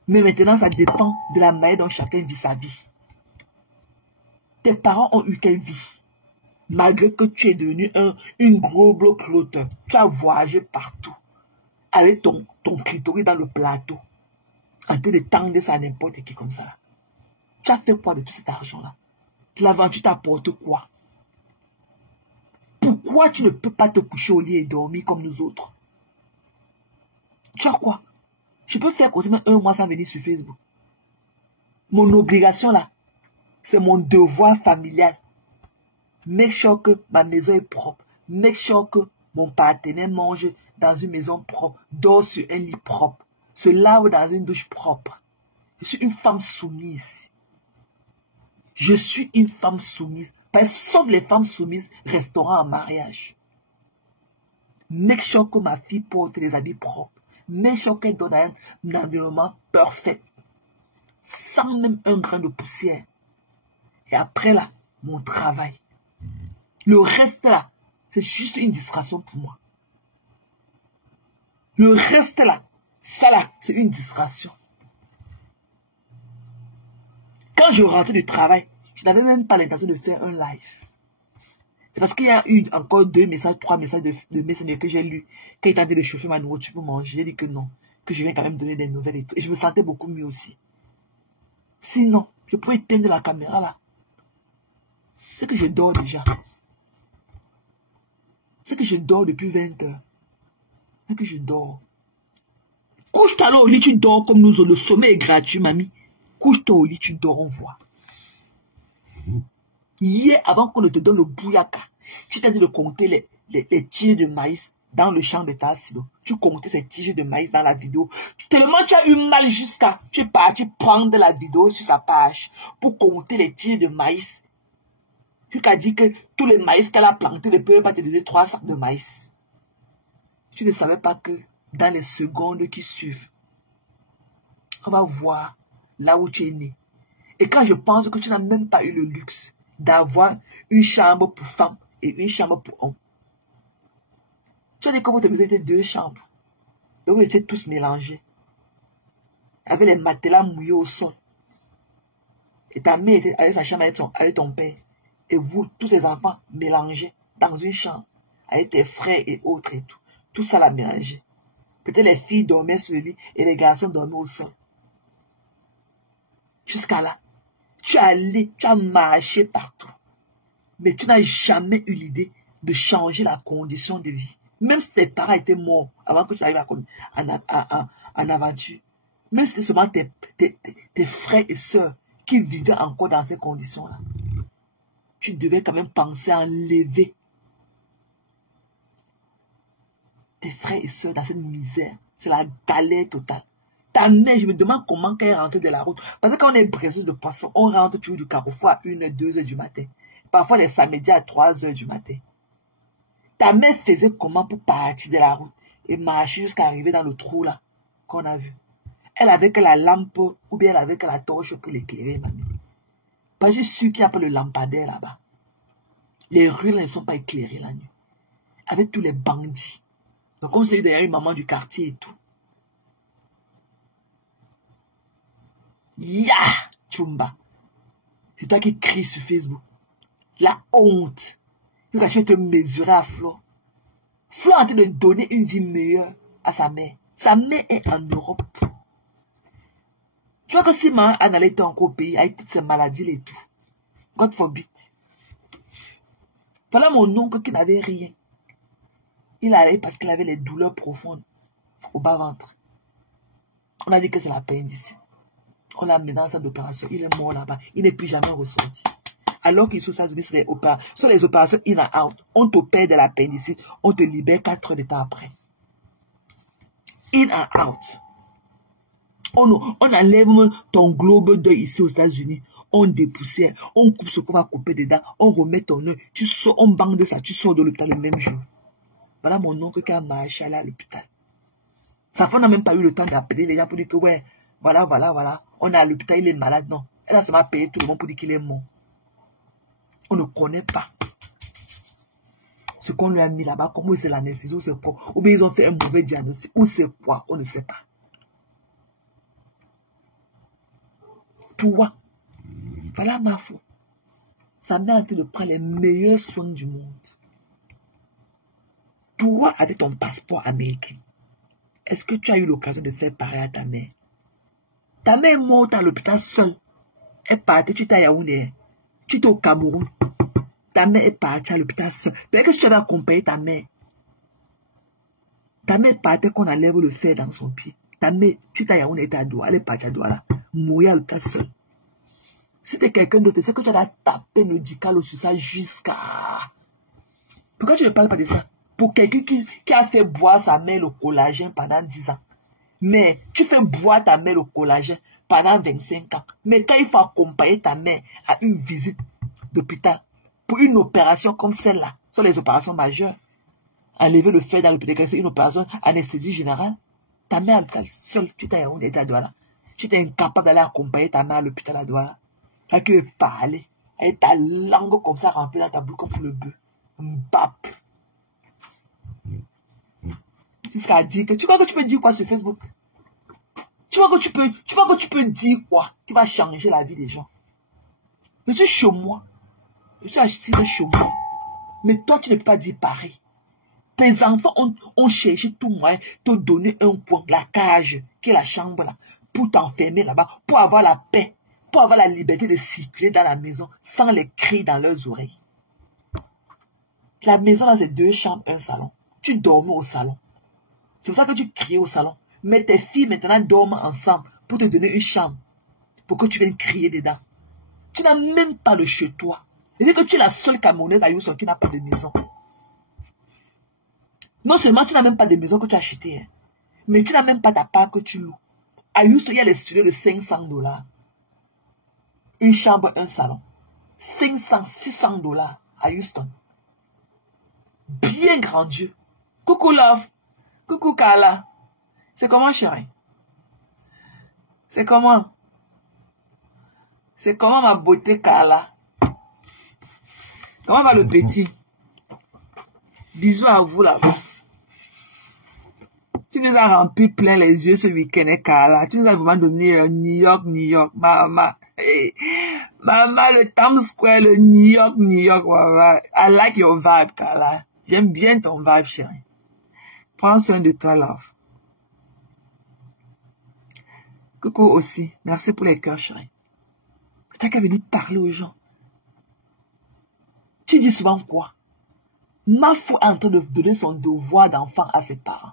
Mais maintenant, ça dépend de la manière dont chacun vit sa vie. Tes parents ont eu quelle vie? Malgré que tu es devenu une gros bloc cloteur, tu as voyagé partout. Avec ton clitoris dans le plateau. En train de tendre ça à n'importe qui comme ça. Tu as fait quoi de tout cet argent-là? L'aventure t'apporte quoi? Pourquoi tu ne peux pas te coucher au lit et dormir comme nous autres? Tu as quoi? Je peux faire comme ça 1 mois sans venir sur Facebook. Mon obligation là, c'est mon devoir familial. Make sure que ma maison est propre. Make sure que mon partenaire mange dans une maison propre, dort sur un lit propre, se lave dans une douche propre. Je suis une femme soumise. Je suis une femme soumise. Sauf les femmes soumises resteront en mariage. Make sure que ma fille porte les habits propres. Make sure qu'elle donne un environnement parfait. Sans même un grain de poussière. Et après là, mon travail. Le reste là, c'est juste une distraction pour moi. Le reste là, ça là, c'est une distraction. Quand je rentrais du travail, je n'avais même pas l'intention de faire un live. C'est parce qu'il y a eu encore 2 messages, 3 messages de Messenger que j'ai lus. Quand il tentait de chauffer ma nourriture pour manger, j'ai dit que non. Que je viens quand même donner des nouvelles et tout. Et je me sentais beaucoup mieux aussi. Sinon, je pourrais éteindre la caméra là. C'est que je dors déjà. C'est que je dors depuis 20 heures. C'est que je dors. Couche-toi là au lit, tu dors comme nous autres. Le sommeil est gratuit, mamie. Couche-toi au lit, tu dors, on voit. Hier, avant qu'on ne te donne le bouyaka, tu t'as dit de compter les tiges de maïs dans le champ de ta silo. Tu comptais ces tiges de maïs dans la vidéo. Tellement tu as eu mal jusqu'à... Tu es parti prendre la vidéo sur sa page pour compter les tiges de maïs. Tu as dit que tous les maïs qu'elle a plantés ne peuvent pas te donner 3 sacs de maïs. Tu ne savais pas que dans les secondes qui suivent, on va voir là où tu es né. Et quand je pense que tu n'as même pas eu le luxe d'avoir une chambre pour femmes et une chambre pour hommes. Tu as dit que votre maison était 2 chambres. Et vous étiez tous mélangés. Avec les matelas mouillés au sol. Et ta mère était avec sa chambre avec ton père. Et vous, tous ces enfants, mélangés dans une chambre. Avec tes frères et autres et tout. Tout ça l'a mélangé. Peut-être les filles dormaient sur le lit et les garçons dormaient au sol. Jusqu'à là. Tu as marché partout. Mais tu n'as jamais eu l'idée de changer la condition de vie. Même si tes parents étaient morts avant que tu arrives en aventure. Même si c'était seulement tes frères et sœurs qui vivaient encore dans ces conditions-là. Tu devais quand même penser à enlever tes frères et sœurs dans cette misère. C'est la galère totale. Ta mère, je me demande comment elle est rentrée de la route. Parce que quand on est bréseuse de poisson, on rentre toujours du carrefour à 1h, 2h du matin. Parfois les samedis à 3h du matin. Ta mère faisait comment pour partir de la route et marcher jusqu'à arriver dans le trou là qu'on a vu. Elle avait que la lampe ou bien elle avait que la torche pour l'éclairer, mamie. Parce que je suis sûr qu'il n'y a pas le lampadaire là-bas. Les rues là, ne sont pas éclairées la nuit. Avec tous les bandits. Donc on s'est dit derrière une maman du quartier et tout. Ya, Chumba. C'est toi qui cries sur Facebook. La honte. Tu vas te mesurer à Flo. Flo est en train de donner une vie meilleure à sa mère. Sa mère est en Europe. Tu vois que si ma Anne allait être encore au pays avec toutes ces maladies et tout, God forbid. Voilà mon oncle qui n'avait rien. Il allait parce qu'il avait les douleurs profondes au bas-ventre. On a dit que c'est l'appendicite. On l'a amené dans la salle d'opération. Il est mort là-bas. Il n'est plus jamais ressorti. Alors qu'ils sont sur les opérations in and out. On t'opère de l'appendicite. On te libère 4 heures de temps après. In and out. On enlève ton globe d'œil ici aux États-Unis. On dépoussière. On coupe ce qu'on va couper dedans. On remet ton œil. Tu sors, on banque de ça. Tu sors de l'hôpital le même jour. Voilà mon oncle qui a marché à l'hôpital. Sa femme n'a même pas eu le temps d'appeler les gens pour dire que ouais, voilà. On est à l'hôpital, il est malade. Non. Elle a seulement payé tout le monde pour dire qu'il est mort. On ne connaît pas ce qu'on lui a mis là-bas. Comment c'est l'anesthésie ou c'est quoi. Ou bien ils ont fait un mauvais diagnostic. Ou c'est quoi. On ne sait pas. Toi, voilà ma foi. Sa mère a été de prendre les meilleurs soins du monde. Toi, avec ton passeport américain, est-ce que tu as eu l'occasion de faire pareil à ta mère? Ta mère est morte à l'hôpital seule. Elle est partie, tu étais à Yaoundé. Tu étais au Cameroun. Ta mère est partie à l'hôpital seule. Peut-être que si tu avais accompagné ta mère est partie qu'on enlève le fer dans son pied. Ta mère, tu étais à Yaoundé, elle est à Douala. Elle est partie à Douala. Mourir à l'hôpital seule. Si tu es quelqu'un d'autre, c'est que tu as tapé médical sur ça jusqu'à... Pourquoi tu ne parles pas de ça? Pour quelqu'un qui a fait boire sa mère le collagène pendant 10 ans. Mais tu fais boire ta mère le collagène pendant 25 ans. Mais quand il faut accompagner ta mère à une visite d'hôpital pour une opération comme celle-là, ce sont les opérations majeures, enlever le fer dans l'hôpital, c'est une opération anesthésie générale. Ta mère à l'hôpital seule, tu t'es à Douala. Tu t'es incapable d'aller accompagner ta mère à l'hôpital à Douala. Tu as que parler avec ta langue comme ça remplie dans ta bouche comme pour le bœuf. Mbap. Jusqu'à dire que tu crois que tu peux dire quoi sur Facebook? Tu crois que tu peux dire quoi qui va changer la vie des gens? Je suis chez moi. Je suis assis chez moi. Mais toi, tu ne peux pas dire pareil. Tes enfants ont cherché tout moyen de te donner un coin, la cage, qui est la chambre là, pour t'enfermer là-bas, pour avoir la paix, pour avoir la liberté de circuler dans la maison sans les cris dans leurs oreilles. La maison là, c'est 2 chambres, 1 salon. Tu dormais au salon. C'est pour ça que tu criais au salon. Mais tes filles maintenant dorment ensemble pour te donner une chambre. Pour que tu viennes crier dedans. Tu n'as même pas de chez toi. C'est-à-dire que tu es la seule Camerounaise à Houston qui n'a pas de maison. Non seulement tu n'as même pas de maison que tu as achetée, hein, mais tu n'as même pas ta part que tu loues. À Houston, il y a les studios de $500. Une chambre, 1 salon. 500, $600 à Houston. Bien grandiose. Coucou Love. Coucou Carla. C'est comment, chérie? C'est comment? C'est comment ma beauté Carla? Comment va le petit? Bisous à vous là-bas. Tu nous as rempli plein les yeux ce week-end, Carla. Tu nous as vraiment donné New York. Maman. Hey. Maman, le Times Square, le New York. Maman. I like your vibe, Carla. J'aime bien ton vibe, chérie. Prends soin de toi, love. Coucou aussi. Merci pour les cœurs, chérie. T'as qu'à venir parler aux gens. Tu dis souvent quoi? Ma foi est en train de donner son devoir d'enfant à ses parents.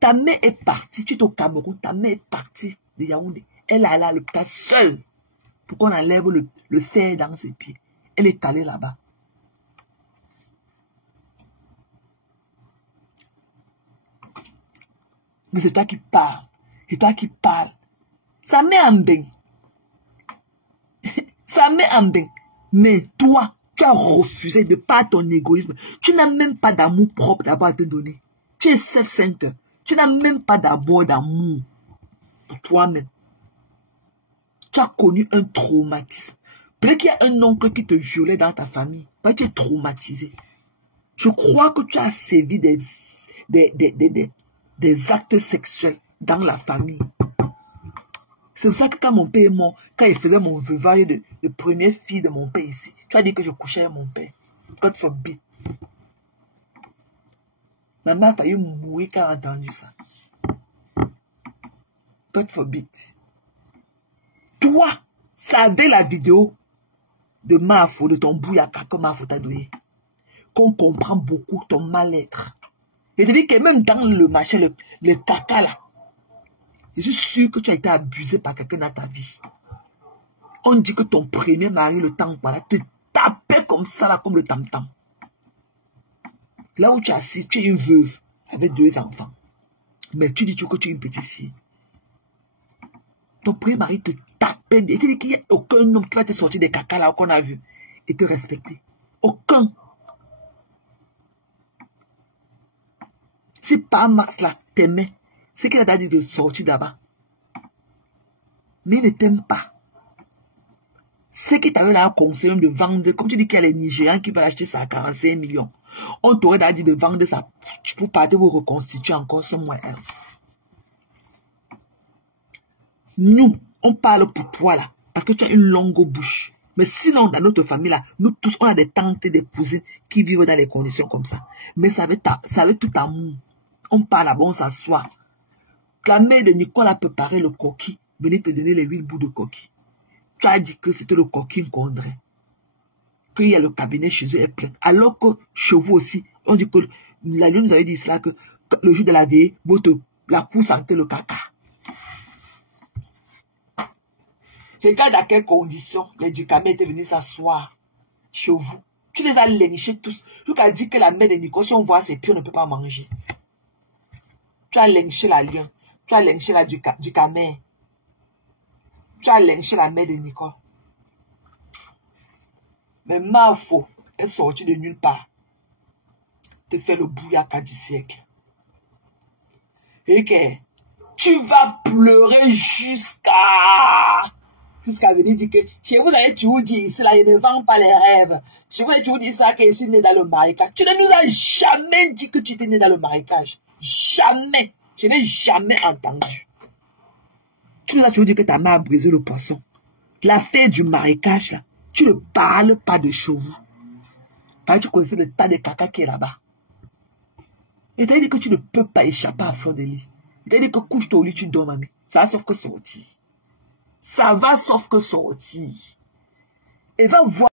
Ta mère est partie. Tu es au Cameroun. Ta mère est partie de Yaoundé. Elle est allée à l'hôpital seule pour qu'on enlève le fer dans ses pieds. Elle est allée là-bas. Mais c'est toi qui parles. C'est toi qui parles. Ça met en bain. Ça met en bain. Mais toi, tu as refusé de par ton égoïsme. Tu n'as même pas d'amour propre d'abord à te donner. Tu es self-centered. Tu n'as même pas d'abord d'amour pour toi-même. Tu as connu un traumatisme. Peut-être qu'il y a un oncle qui te violait dans ta famille. Peut-être que tu es traumatisé. Je crois que tu as sévi des actes sexuels dans la famille. C'est pour ça que quand mon père est mort, quand il faisait mon veuvage de première fille de mon père ici, tu as dit que je couchais avec mon père. God forbid. Ma mère a failli mourir quand elle a entendu ça. God forbid. Toi, savais la vidéo de Mafo, de ton bouyaka que Mafo t'a donné. Qu'on comprend beaucoup ton mal-être. Et te dit que même dans le machin, le caca là, je suis sûr que tu as été abusé par quelqu'un dans ta vie. On dit que ton premier mari, le temps, voilà, te tapait comme ça là, comme le tam-tam. Là où tu es assis, tu es une veuve avec 2 enfants. Mais tu dis que tu es une petite fille. Ton premier mari te tapait. Et tu dis qu'il n'y a aucun homme qui va te sortir des caca là qu'on a vu et te respecter. Aucun. Si pas Max là t'aimait, c'est qu'il a dit de sortir d'abord. Mais il ne t'aime pas. C'est qu'il t'avait là conseillé de vendre, comme tu dis qu'il y a les Nigérians qui veulent acheter ça à 45 millions. On t'aurait dit de vendre ça pour partir vous reconstituer encore ce mois. Nous, on parle pour toi là, parce que tu as une longue bouche. Mais sinon, dans notre famille là, nous tous, on a des tantes et des cousines qui vivent dans des conditions comme ça. Mais ça avait tout amour. On parle là-bas, on s'assoit. La mère de Nicole a préparé le coquille, venez te donner les 8 bouts de coquille. Tu as dit que c'était le coquille qu'on dirait. Qu'il y a le cabinet chez eux est plein. Alors que chez vous aussi, on dit que la lune nous avait dit cela, que le jour de la veille, la cour sentait le caca. Regarde à quelles conditions les Ducamé étaient venus s'asseoir chez vous. Tu les as lynchés tous. Tu as dit que la mère de Nicole, si on voit ses pieds, on ne peut pas manger. Tu as lynché la lion. Tu as lynché la Ducamé. Tu as lynché la mère de Nicole. Mais Mafo est sorti de nulle part. Te fait le bouyaka du siècle. Et que tu vas pleurer jusqu'à venir dire que chez vous, tu vous dis ici, là, il ne vend pas les rêves. Chez vous, tu vous dis ça, que je suis né dans le marécage. Tu ne nous as jamais dit que tu étais né dans le marécage. Jamais. Je n'ai jamais entendu. Tu nous as toujours dit que ta mère a brisé le poisson. L'affaire du marécage, là, tu ne parles pas de chevaux. Parce que tu connaissais le tas de caca qui est là-bas. Et tu as dit que tu ne peux pas échapper à fleur de lit. Tu as dit que couche-toi au lit, tu dors, mamie. Ça va sauf que sortir. Ça va sauf que sortir. Et va voir.